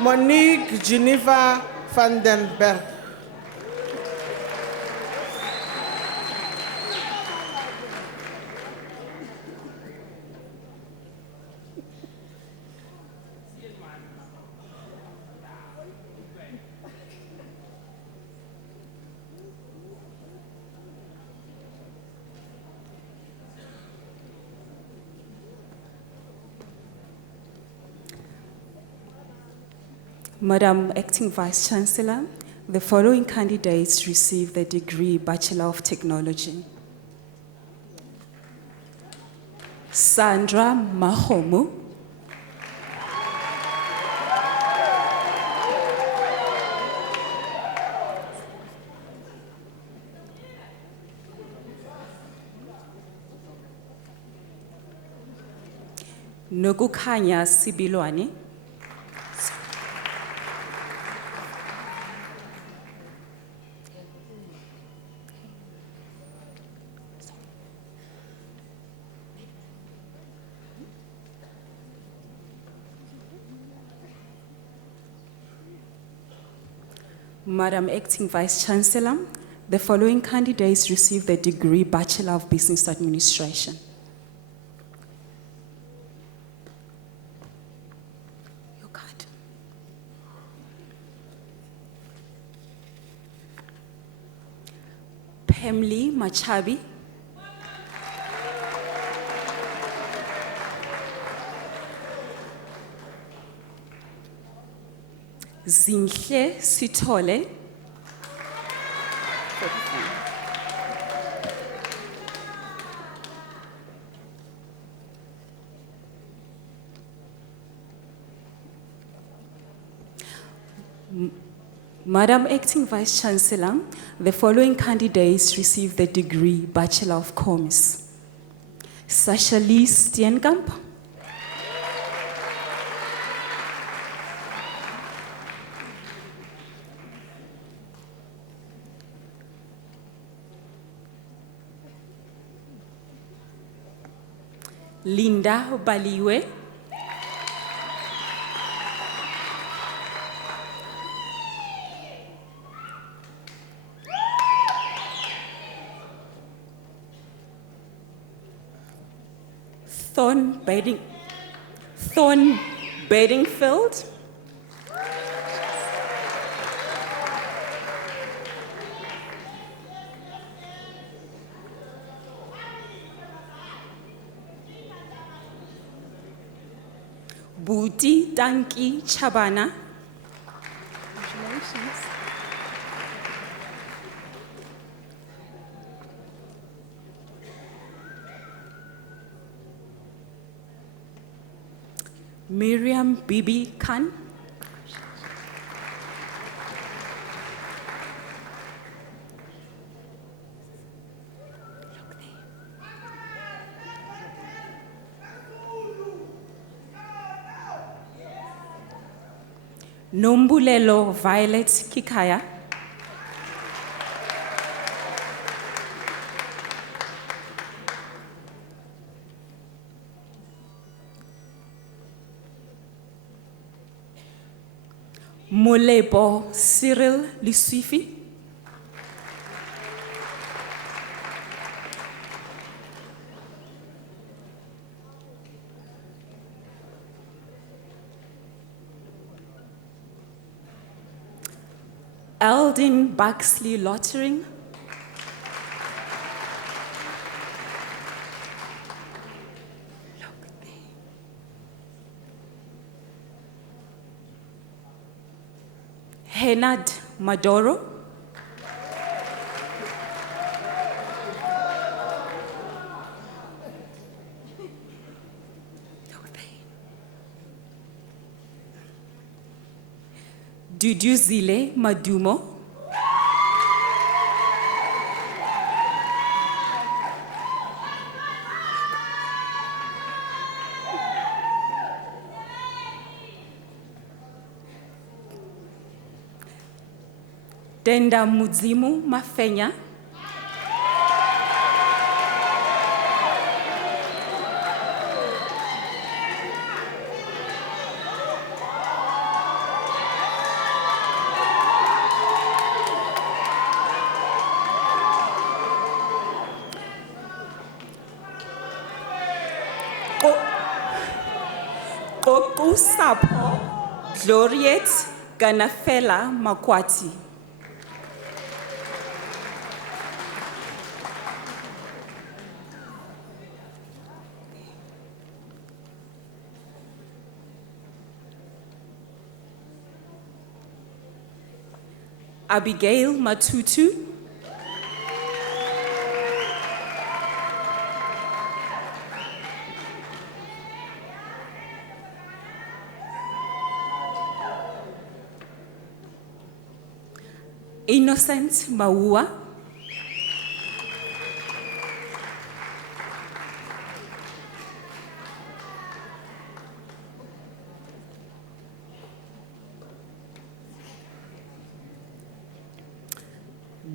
Monique Geneva van den Berg. Madam Acting Vice Chancellor, the following candidates received the degree Bachelor of Technology. Sandra Mahomu. Nokukhanya Sibilwane. Madam Acting Vice Chancellor, the following candidates received the degree Bachelor of Business Administration. Your card. Pemli Machabi. Zinhle Sithole. Madam Acting Vice Chancellor, the following candidates received the degree Bachelor of Commerce. Sasha Lee Steenkamp. Linda Baliwe. Thorn Bedingfield. Buti Danki Chabana. Congratulations. Miriam Bibi Khan. Nombulelo Violet Kikaya, Molepo Cyril Lisuifi, Eldin Buxley Lottering, Henad Madoro, Duduzile Madumo, Denda Mudzimu Mafenya, Koku Sapo, Gloriette Ganafela Makwati. Abigail Matutu, Innocent Maua,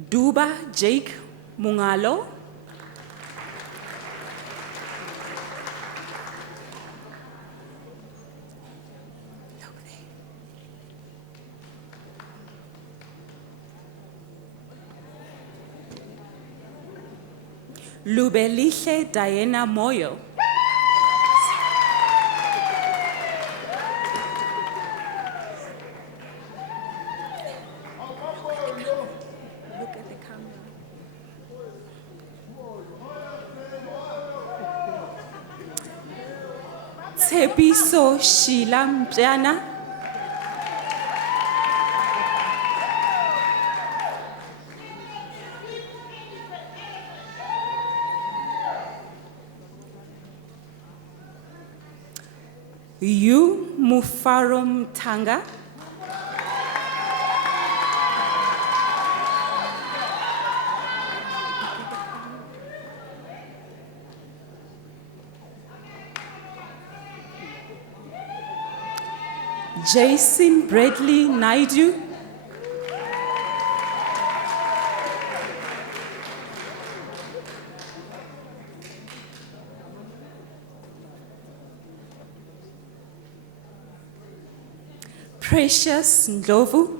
Duba Jake Mungalo, Lubelihle Diana Moyo, look at the camera. Tshepiso Sheila Mpiana, Yu Mufaro Mtanga, Jason Bradley Naidu, Precious Ndlovu,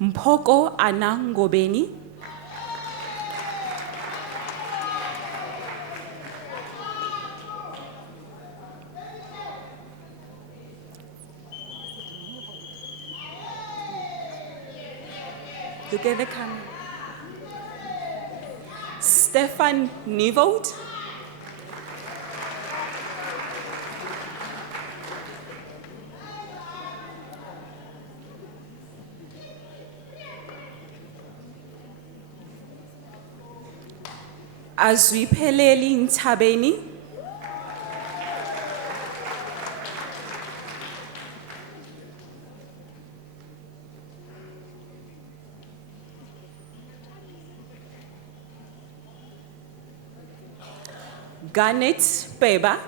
Mpoko Anangobeni, look at the camera. Stefan Nievold, Azwipheleli Ntabeni, Garnet Peba,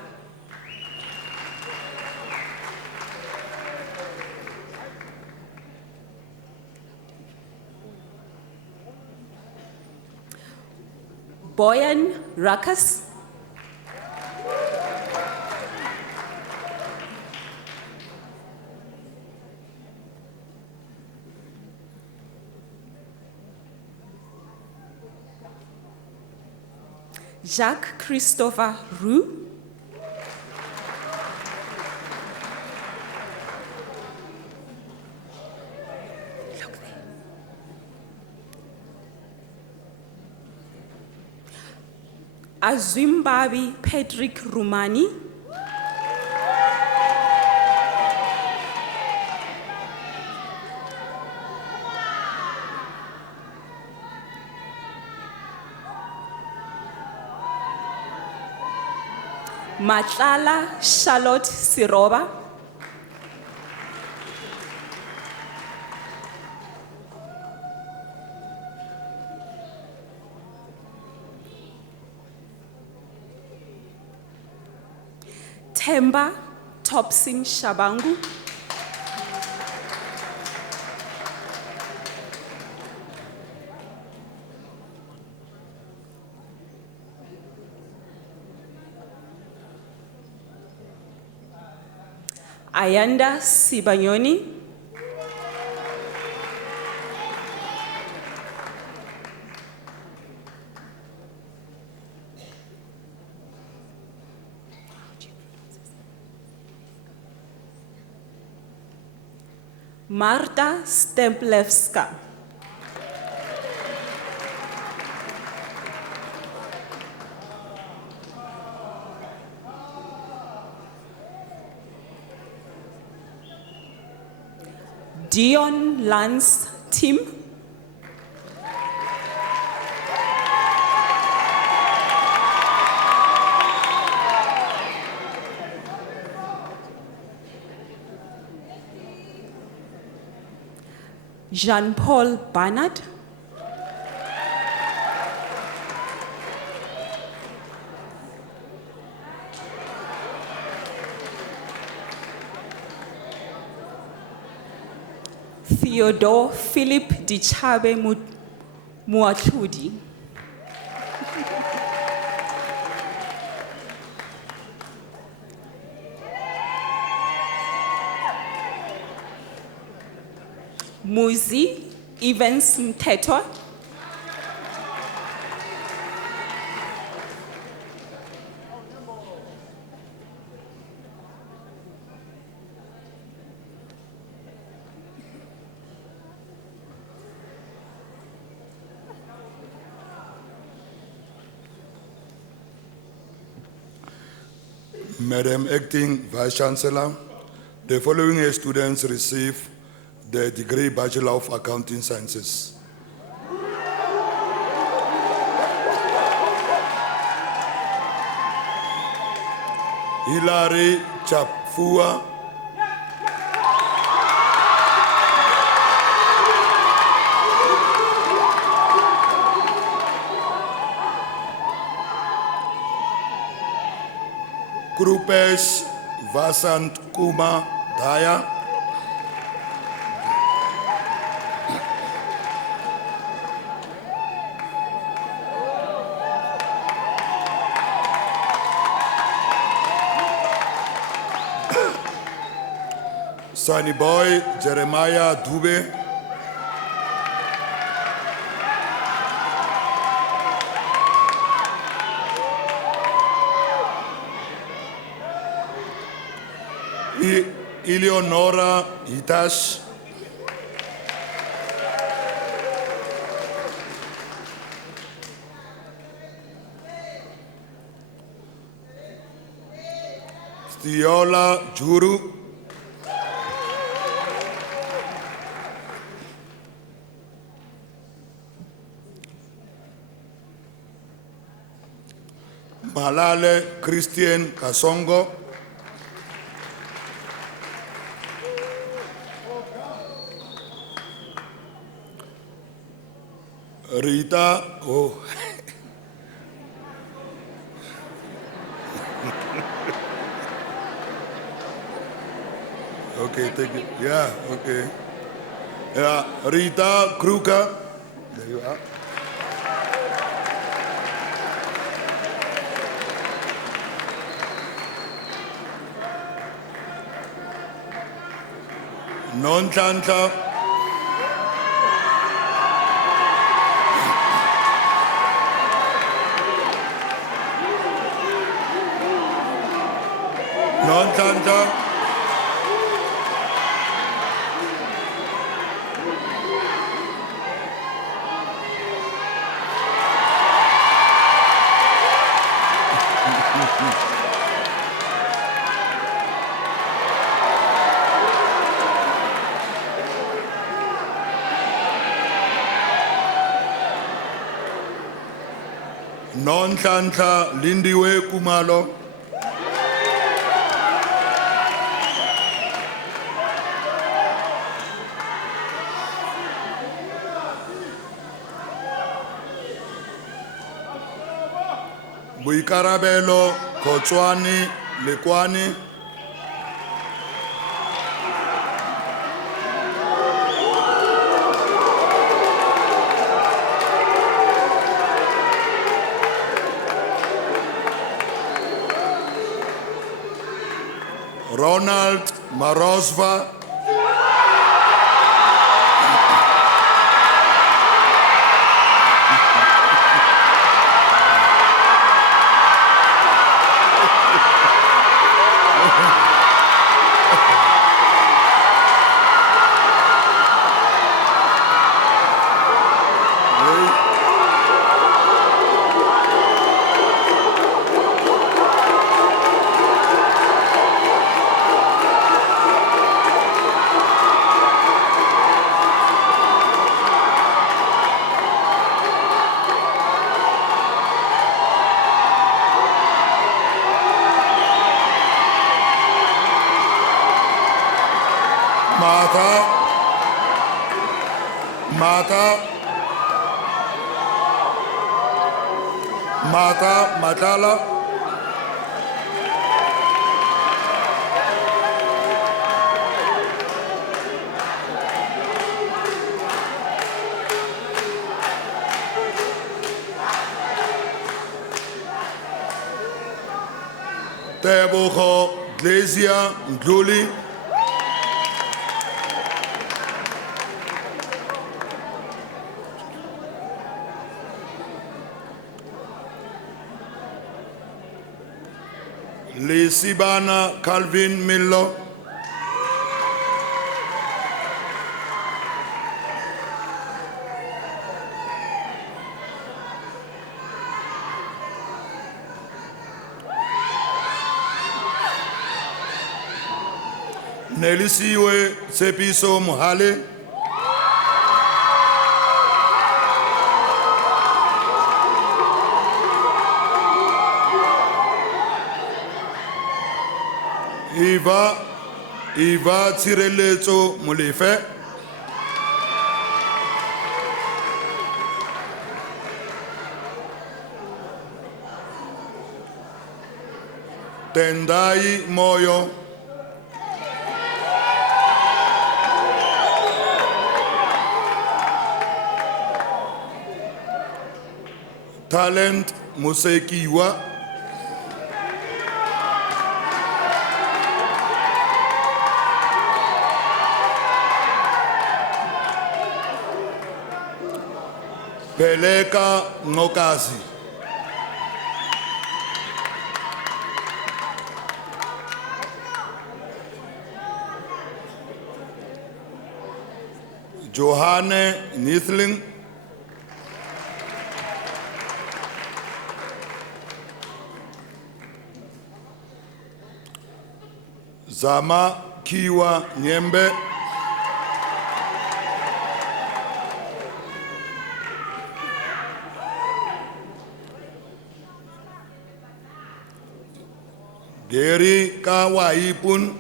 Boyan Rakas, Jacques Christopher Roux, Azimbabi Patrick Rumani, Matlala Charlotte Siroba, Temba Topsing Shabangu, Ayanda Sibanyoni, Marta Stemplevska, Dion Lance Tim, Jean-Paul Barnard, Theodore Philip Dichabe Muatudi, Muzi Evans Mtetwa, Madam Acting Vice Chancellor, the following students receive the degree Bachelor of Accounting Sciences. Hilary Chapfua, Krupesh Vasant Kuma Daya, Sunny Boy Jeremiah Dube, Eleonora Hitash, Stiola Juru, Malale Christian Kasongo, Rita, Okay, thank you. Yeah, okay. Yeah, Rita Kruger. There you are. Nonhlanhla. Nonhlanhla. Nonhlanhla Lindiwe Kumalo. Boikarabelo Kgotswane Lekwane. Ronald Marosva. Martha Matala. Tebogo Glacia Ndluli. Lesibana Calvin Milo. Nelisiwe Sepiso Mohale. Eva Tsireletso Molefe. Tendai Moyo. Talent Musekiwa. Beleka Ngokazi. Johanne Nithling. Zama Kiwa Nyembe. Gary Kawaipun.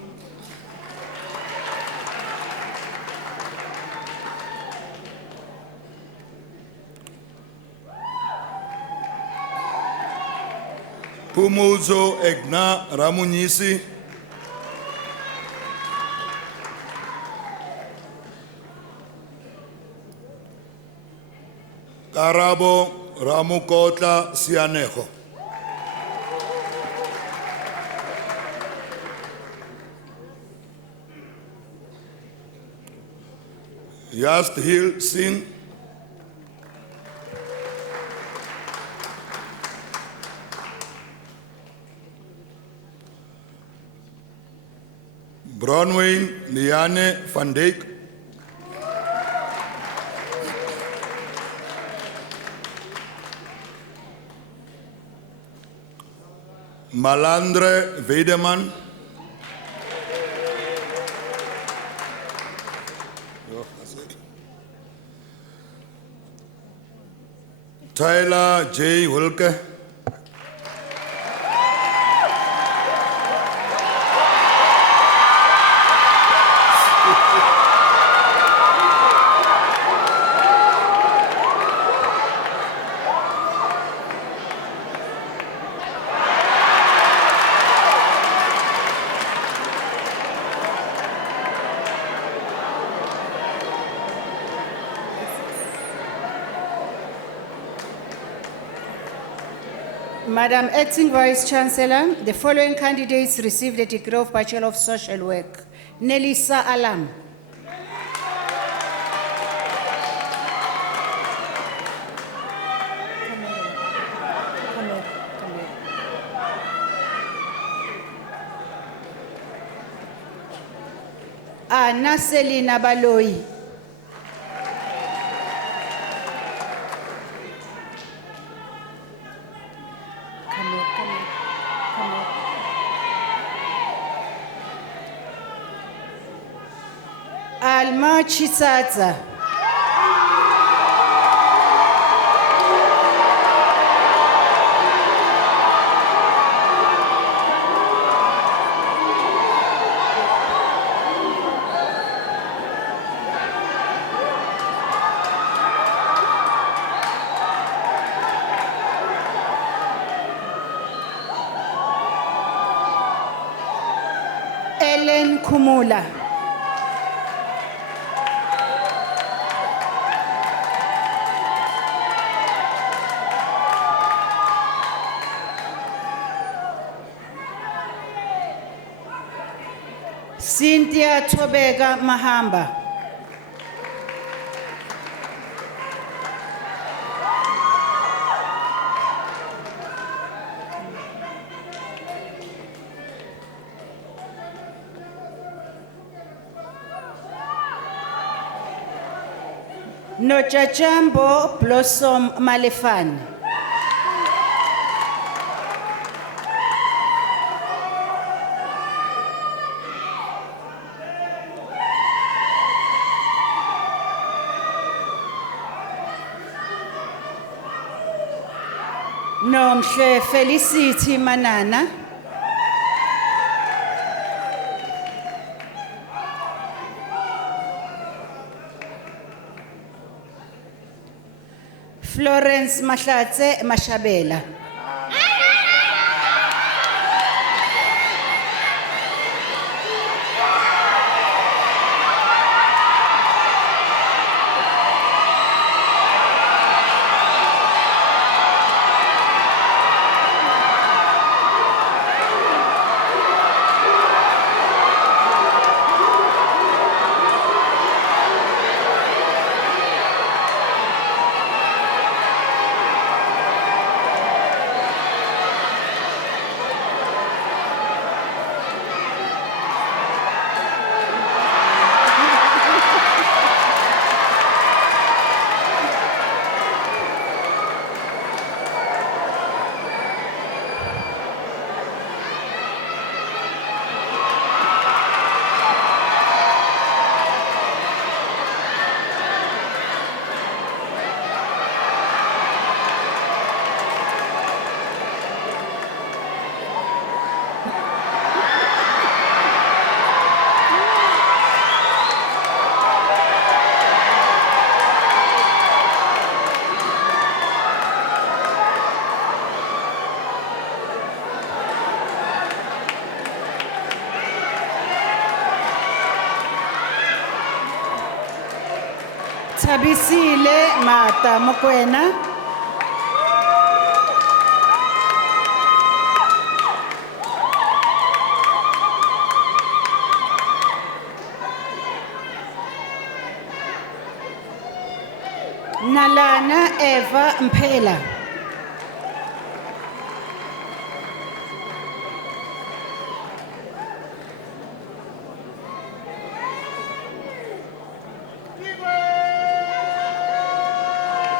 Pumuzo Egna Ramunyisi, Karabo Ramukotla Sianejo. Yasthil Singh, Bronwyn Liane van Dijk, Malandre Vedeman, Tyler J. Hulke, Madam Acting Vice Chancellor, the following candidates received the degree of Bachelor of Social Work. Nelisa Alam. Anna Selina Baloi. Alma Chisatsa. Ellen Kumula. Cynthia Tobega Mahamba. Nochachambo Blossom Malefan. Nomhle Felicity Manana. Florence Mahlatse Mashabela. Thabisile Mata Mokoena. Nalana Eva Mpela.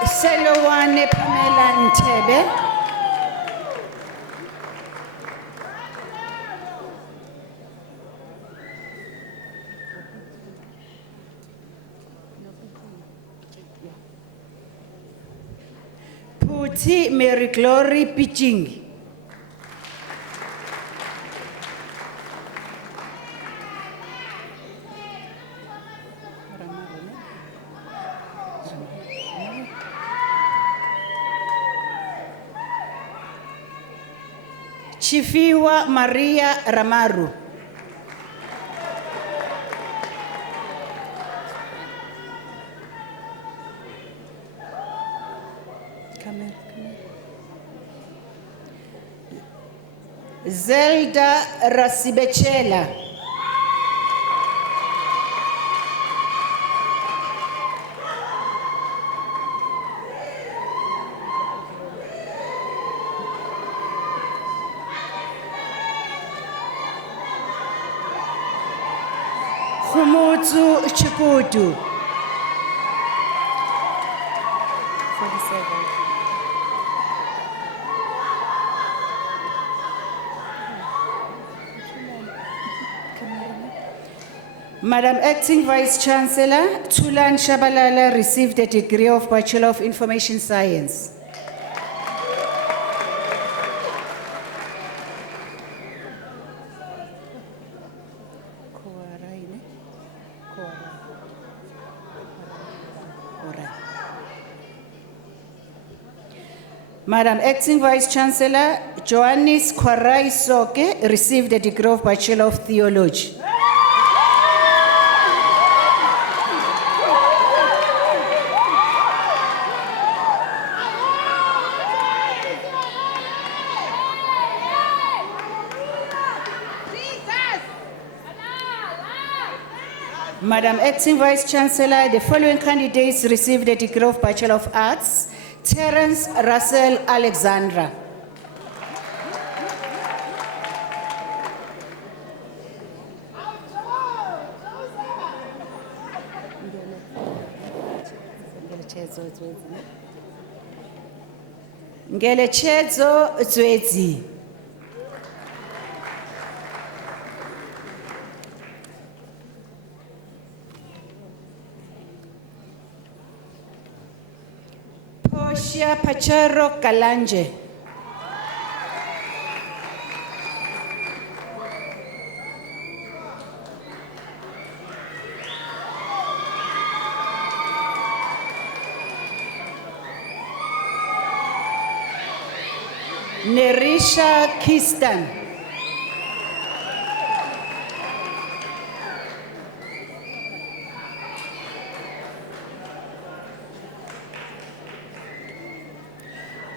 Selowane Pamela Ntebe. Puti Mary Glory Pitching. Chifiwa Maria Ramaru. Zelda Rasibechela. Khumutsu Chikutu. 47. Madam Acting Vice Chancellor, Tulan Shabalala received a degree of Bachelor of Information Science. Madam Acting Vice Chancellor, Joannis Kwarai Soke received a degree of Bachelor of Theology. Madam Acting Vice Chancellor, the following candidates received a degree of Bachelor of Arts. Terence Russell Alexandra. Ngelechezo Zwezi. Portia Pachero Kalanje. Nerisha Kistan.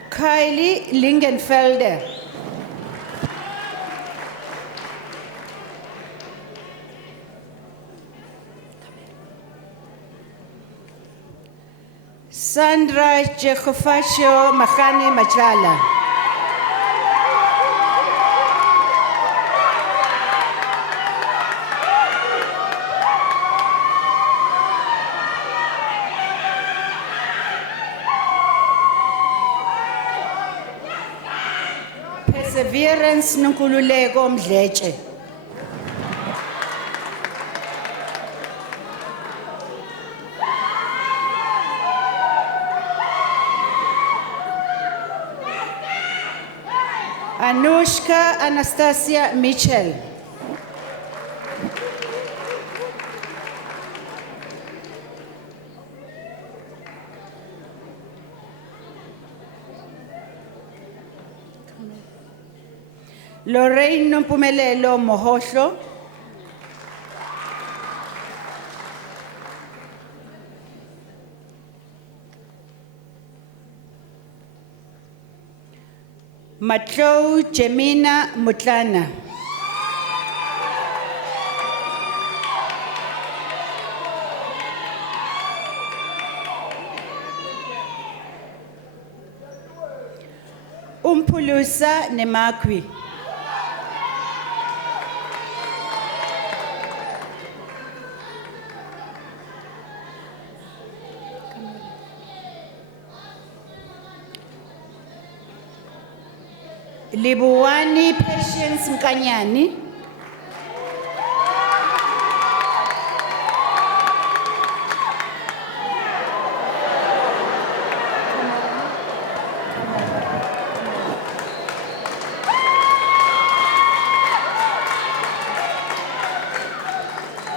Kylie Lingenfelder. Sandra Jehofacho Mahane Machala. Perseverance Nkululeko Mdletshe. Anushka Anastasia Mitchell. Lorraine Nompumelelo Mohosho. Matlou Jemina Mutlana. Umpulusa Nemakwi. Libuwani Patience Nkanyani.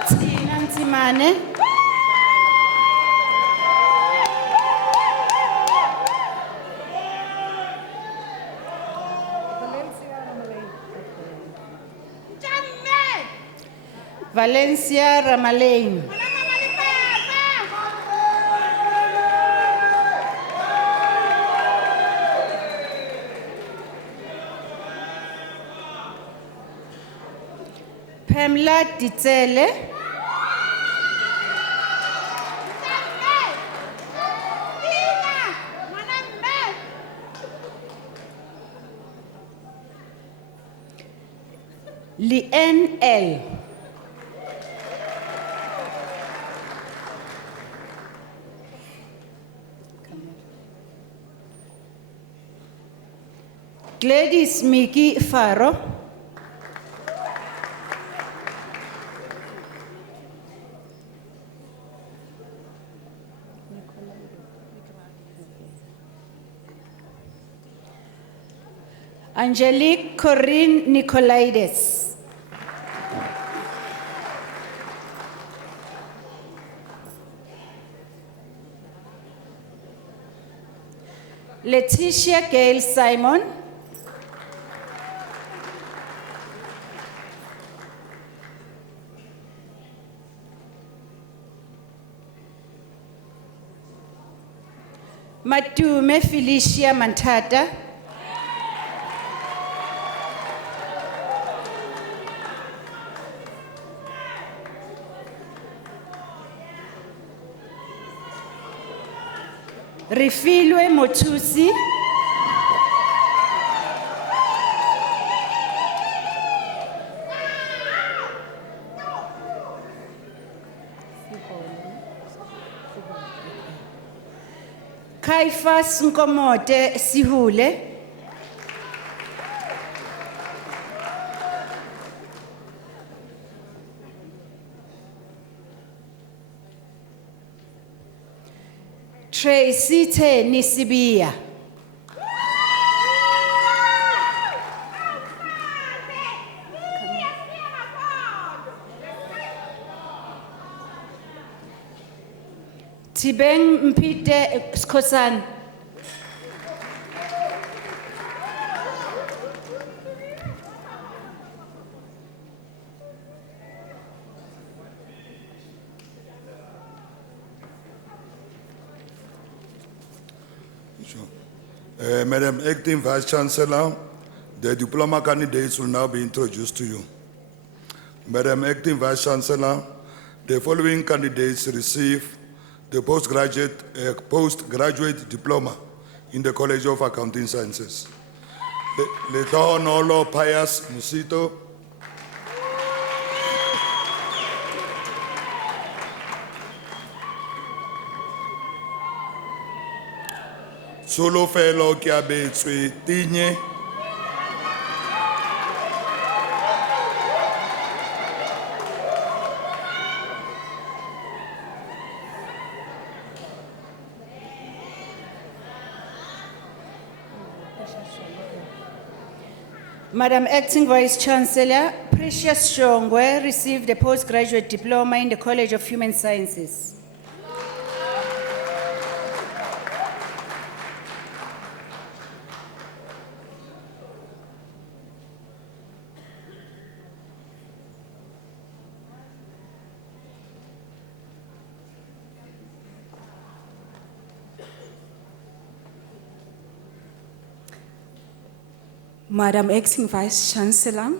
Tina Ntimane. Valencia Ramalane. Pamela Ditsele. Lien L. Gladys Miki Faro. Angelique Corinne Nicolaides. Letitia Gail Simon. Matume Felicia Mantata. Rifilwe Motusi. Caiphas Nkomote Sihule. Tracy Nisibia. Tibeng Mpite Skosan. Madam Acting Vice Chancellor, the diploma candidates will now be introduced to you. Madam Acting Vice Chancellor, the following candidates receive the postgraduate diploma in the College of Accounting Sciences. Letohonolo Pius Musito, Solo Fellow Kiabetswe Tinye, Madam Acting Vice Chancellor, Precious Shongwe received a postgraduate diploma in the College of Human Sciences. Madam Acting Vice Chancellor,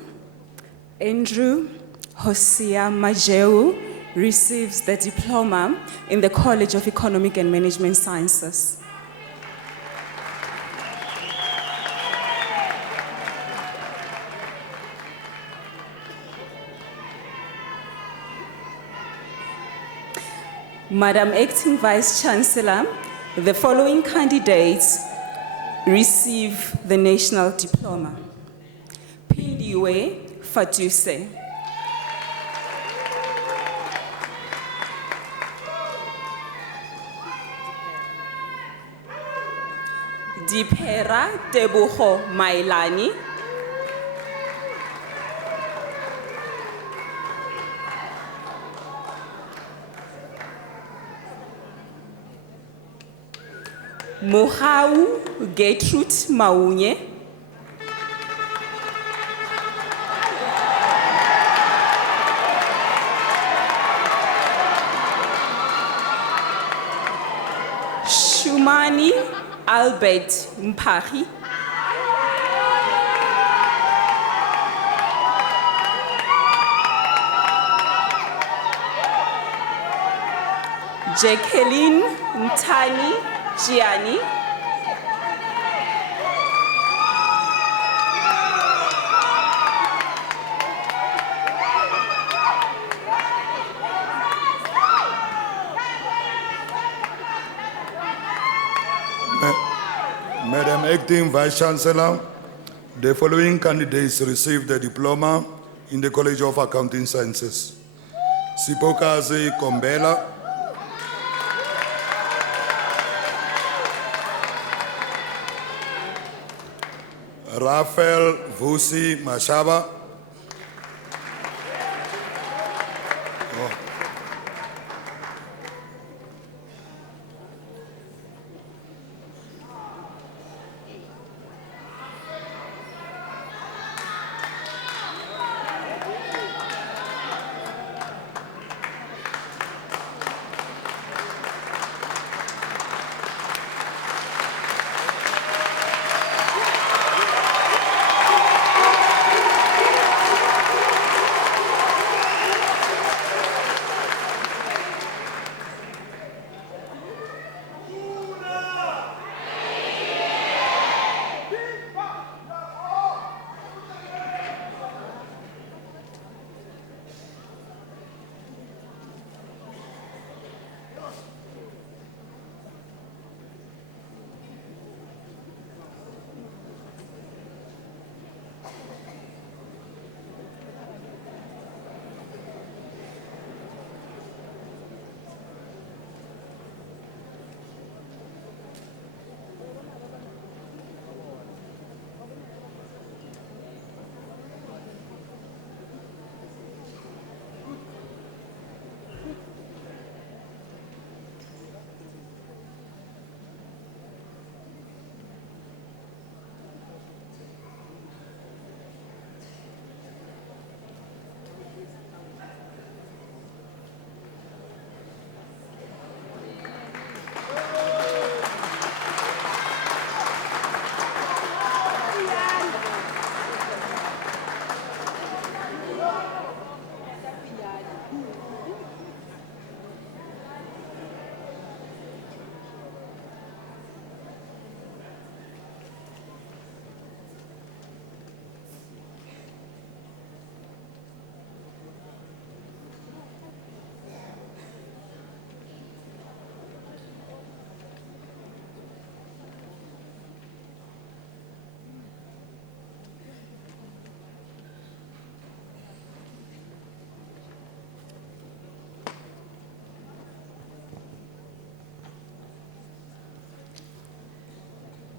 Andrew Hosea Majeu receives the diploma in the College of Economic and Management Sciences. Madam Acting Vice Chancellor, the following candidates receive the national diploma. Pindiwe Fatuse. Dipera Tebogo Mailani. Mohau Gertrude Maunye. Shumani Albert Mpagi. Jacqueline Ntani Gianni. Madam Acting Vice Chancellor, the following candidates received the diploma in the College of Accounting Sciences. Sipokazi Kombela, Rafael Vusi Mashaba,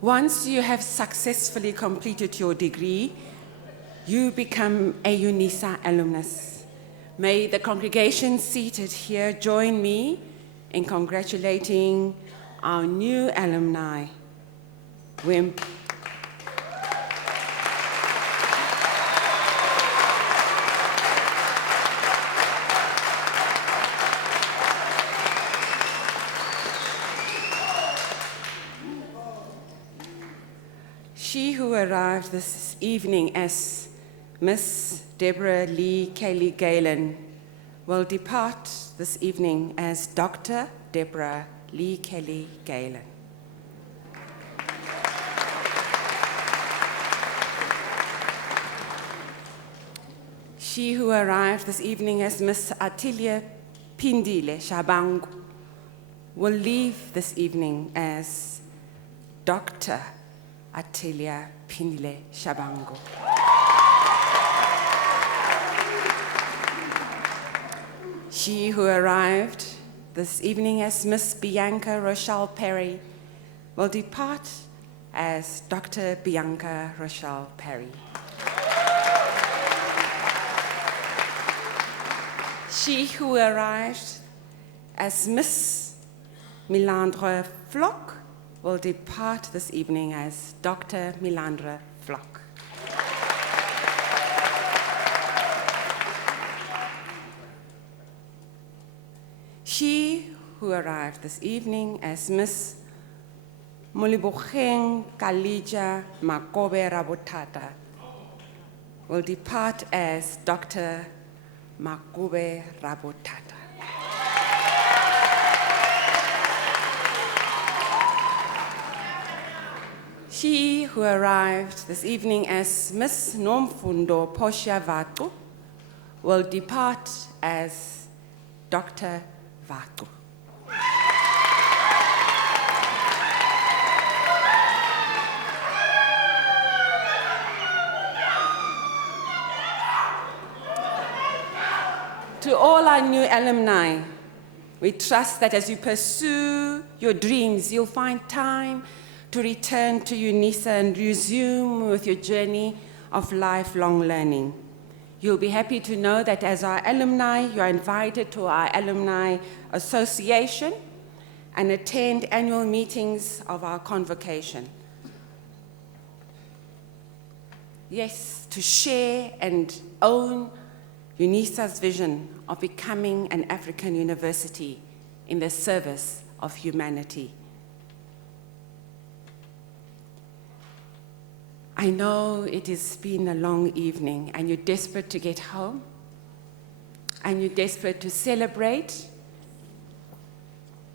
Once you have successfully completed your degree, you become a UNISA alumnus. May the congregation seated here join me in congratulating our new alumni. She who arrived this evening as Miss Deborah Lee Kelly Galen will depart this evening as Dr. Deborah Lee Kelly Galen. She who arrived this evening as Miss Atilia Pindile Shabangu will leave this evening as Dr. Atilia Pindile Shabangu. She who arrived this evening as Miss Bianca Rochelle Perry will depart as Dr. Bianca Rochelle Perry. She who arrived as Miss Milandra Flock will depart this evening as Dr. Milandra Flock. She who arrived this evening as Miss Molibogeng Kalija Makobe Rabotata will depart as Dr. Makobe Rabotata. She who arrived this evening as Miss Nomfundo Portia Vatu will depart as Dr. Vatu. To all our new alumni, we trust that as you pursue your dreams, you'll find time to return to UNISA and resume with your journey of lifelong learning. You'll be happy to know that as our alumni, you are invited to our Alumni Association and attend annual meetings of our convocation. Yes, to share and own UNISA's vision of becoming an African university in the service of humanity. I know it has been a long evening and you're desperate to get home and you're desperate to celebrate.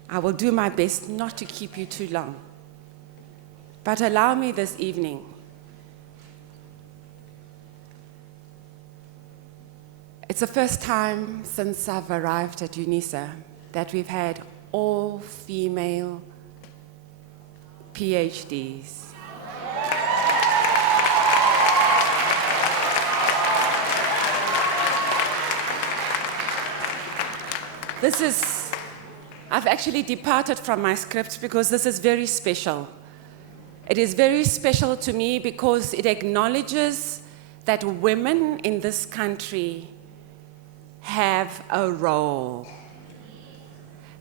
I will do my best not to keep you too long. But allow me this evening it's the first time since I've arrived at UNISA that we've had all-female PhDs. I've actually departed from my script because this is very special. It is very special to me because it acknowledges that women in this country have a role.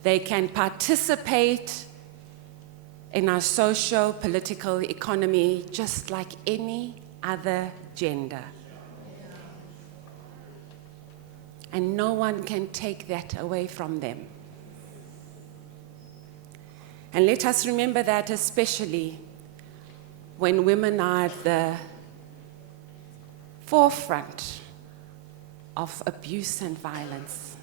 They can participate in our socio-political economy just like any other gender. And no one can take that away from them. And let us remember that especially when women are at the forefront of abuse and violence.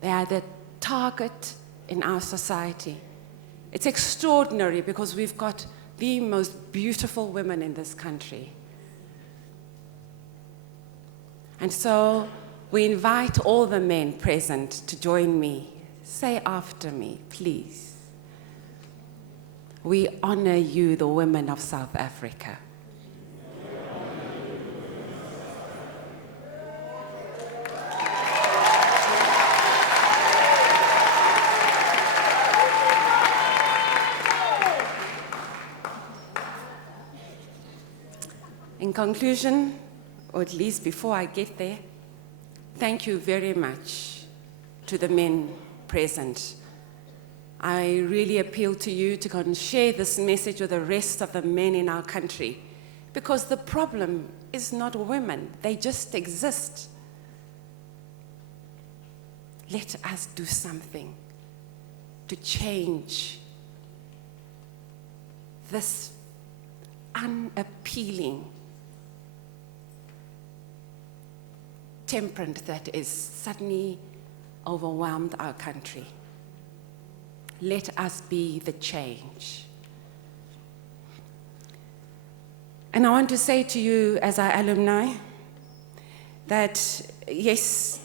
They are the target in our society. It's extraordinary because we've got the most beautiful women in this country. And so we invite all the men present to join me. Say after me, please. We honor you, the women of South Africa. In conclusion, or at least before I get there, thank you very much to the men present. I really appeal to you to go and share this message with the rest of the men in our country, because the problem is not women, they just exist. Let us do something to change this unappealing temperament that is suddenly overwhelmed our country. Let us be the change. And I want to say to you as our alumni that yes,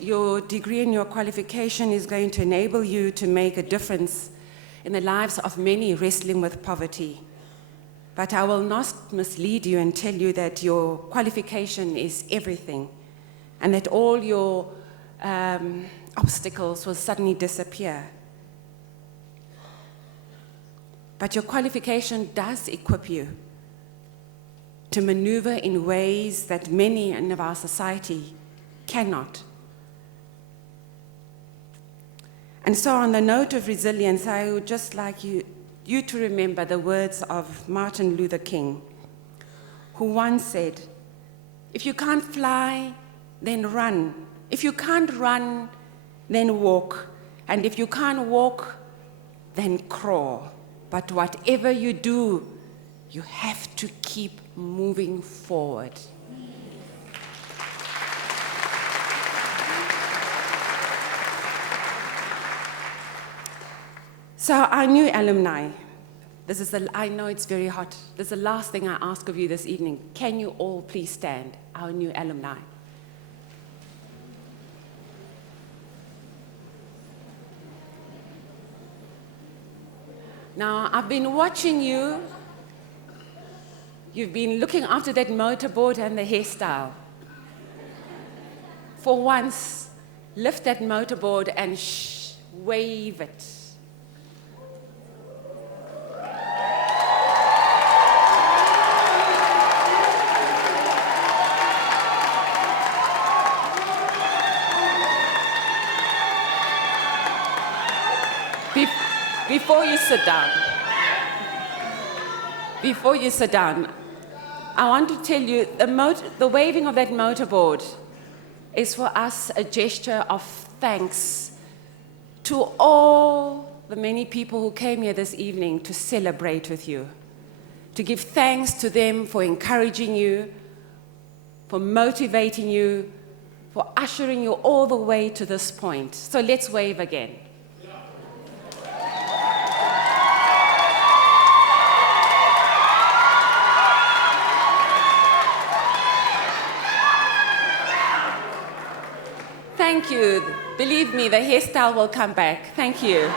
your degree and your qualification is going to enable you to make a difference in the lives of many wrestling with poverty. But I will not mislead you and tell you that your qualification is everything and that all your obstacles will suddenly disappear. But your qualification does equip you to maneuver in ways that many in our society cannot. And so on the note of resilience, I would just like you to remember the words of Martin Luther King, who once said, if you can't fly, then run. If you can't run, then walk. And if you can't walk, then crawl. But whatever you do, you have to keep moving forward. So our new alumni, I know it's very hot. This is the last thing I ask of you this evening. Can you all please stand, our new alumni? Now, I've been watching you. You've been looking after that motorboard and the hairstyle. For once, lift that motorboard and wave it. Before you sit down, I want to tell you the waving of that motorboard is for us a gesture of thanks to all the many people who came here this evening to celebrate with you, to give thanks to them for encouraging you, for motivating you, for ushering you all the way to this point. So let's wave again. Thank you. Believe me, the hairstyle will come back. Thank you.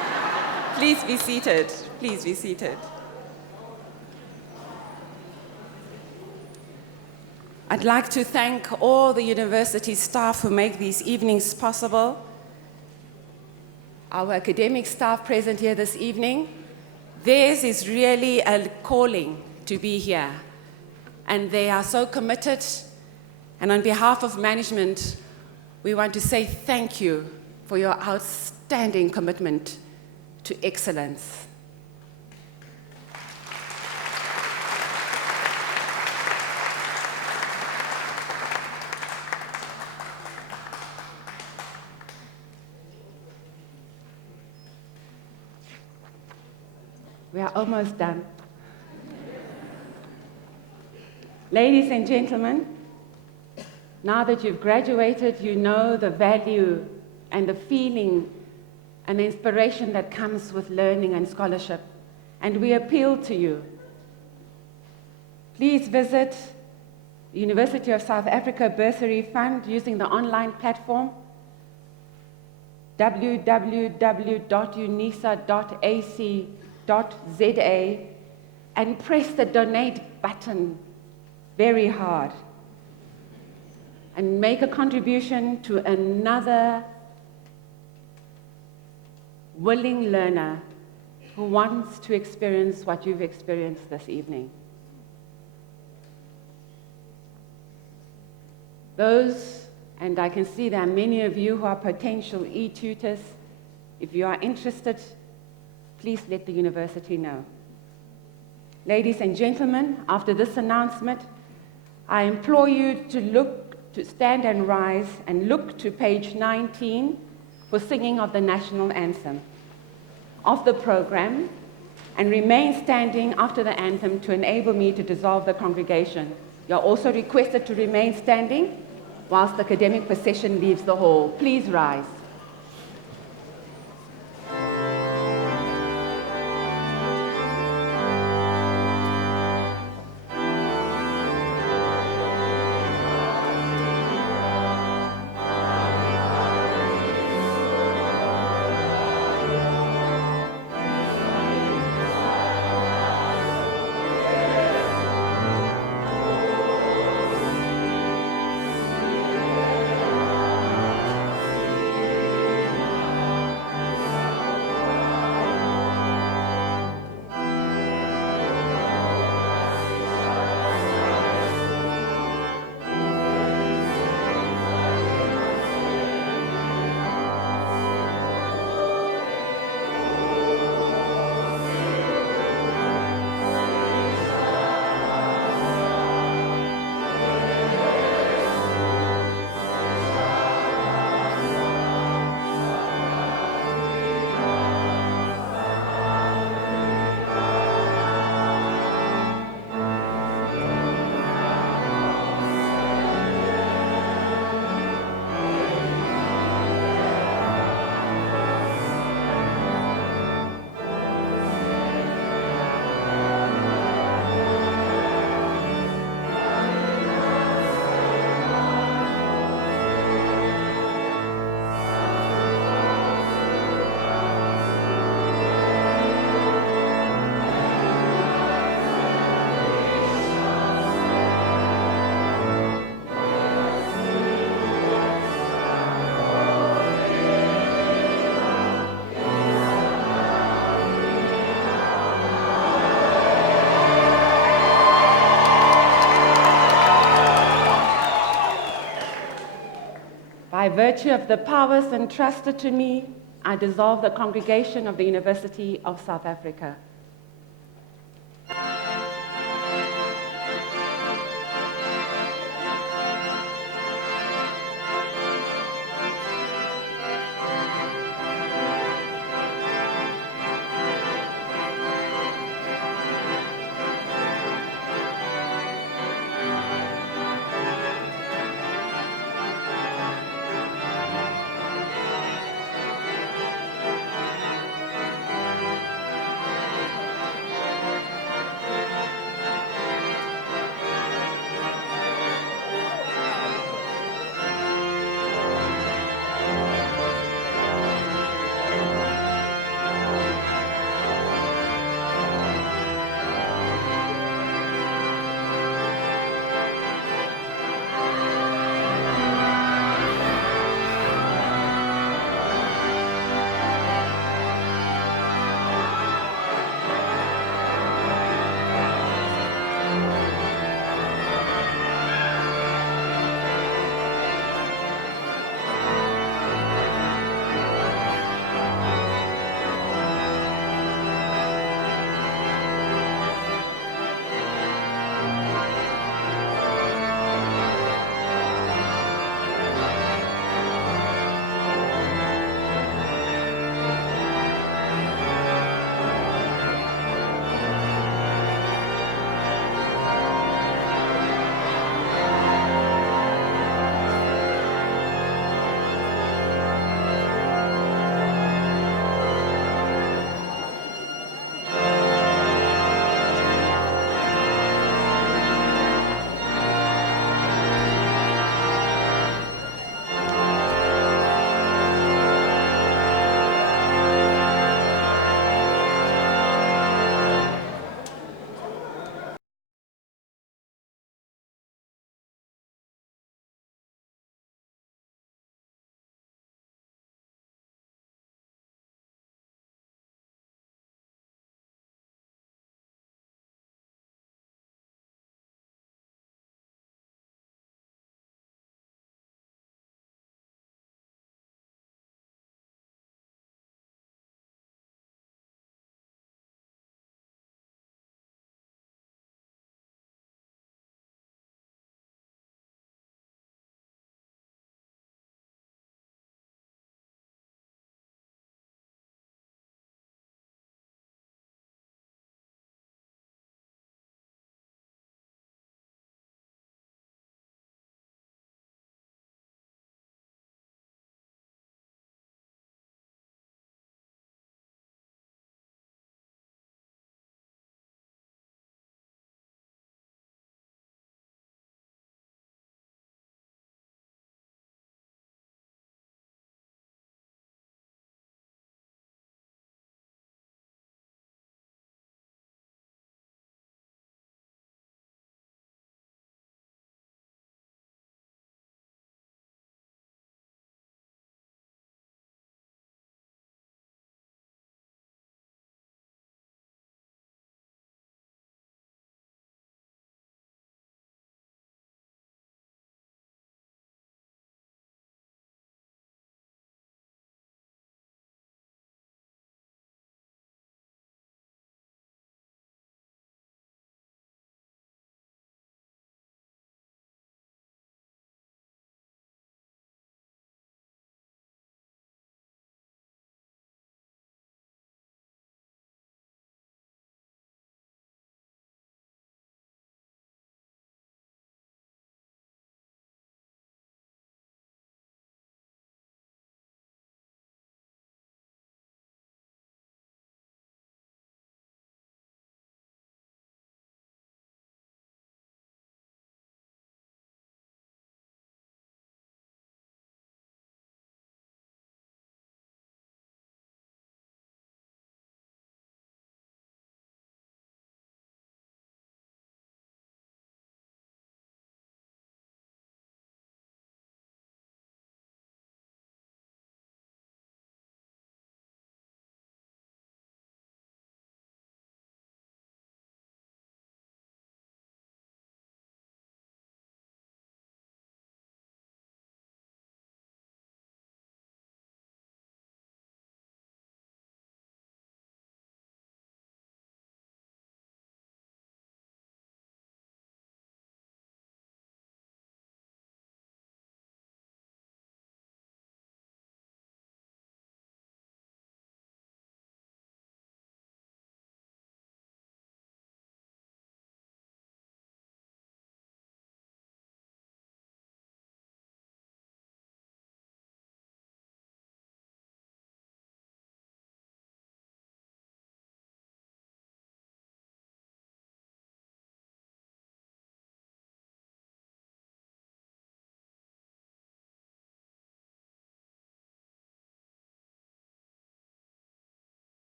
Please be seated. Please be seated. I'd like to thank all the university staff who make these evenings possible. Our academic staff present here this evening. Theirs is really a calling to be here. And they are so committed. And on behalf of management, we want to say thank you for your outstanding commitment to excellence. We are almost done. Ladies and gentlemen, now that you've graduated, you know the value and the feeling and the inspiration that comes with learning and scholarship. And we appeal to you. Please visit the University of South Africa Bursary Fund using the online platform www.unisa.ac.za and press the donate button very hard and make a contribution to another willing learner who wants to experience what you've experienced this evening. Those, and I can see there are many of you who are potential e-tutors, if you are interested, please let the university know. Ladies and gentlemen, after this announcement, I implore you to stand and rise and look to page 19 for singing of the national anthem of the program, and remain standing after the anthem to enable me to dissolve the congregation. You're also requested to remain standing whilst the academic procession leaves the hall. Please rise. By virtue of the powers entrusted to me, I dissolve the congregation of the University of South Africa.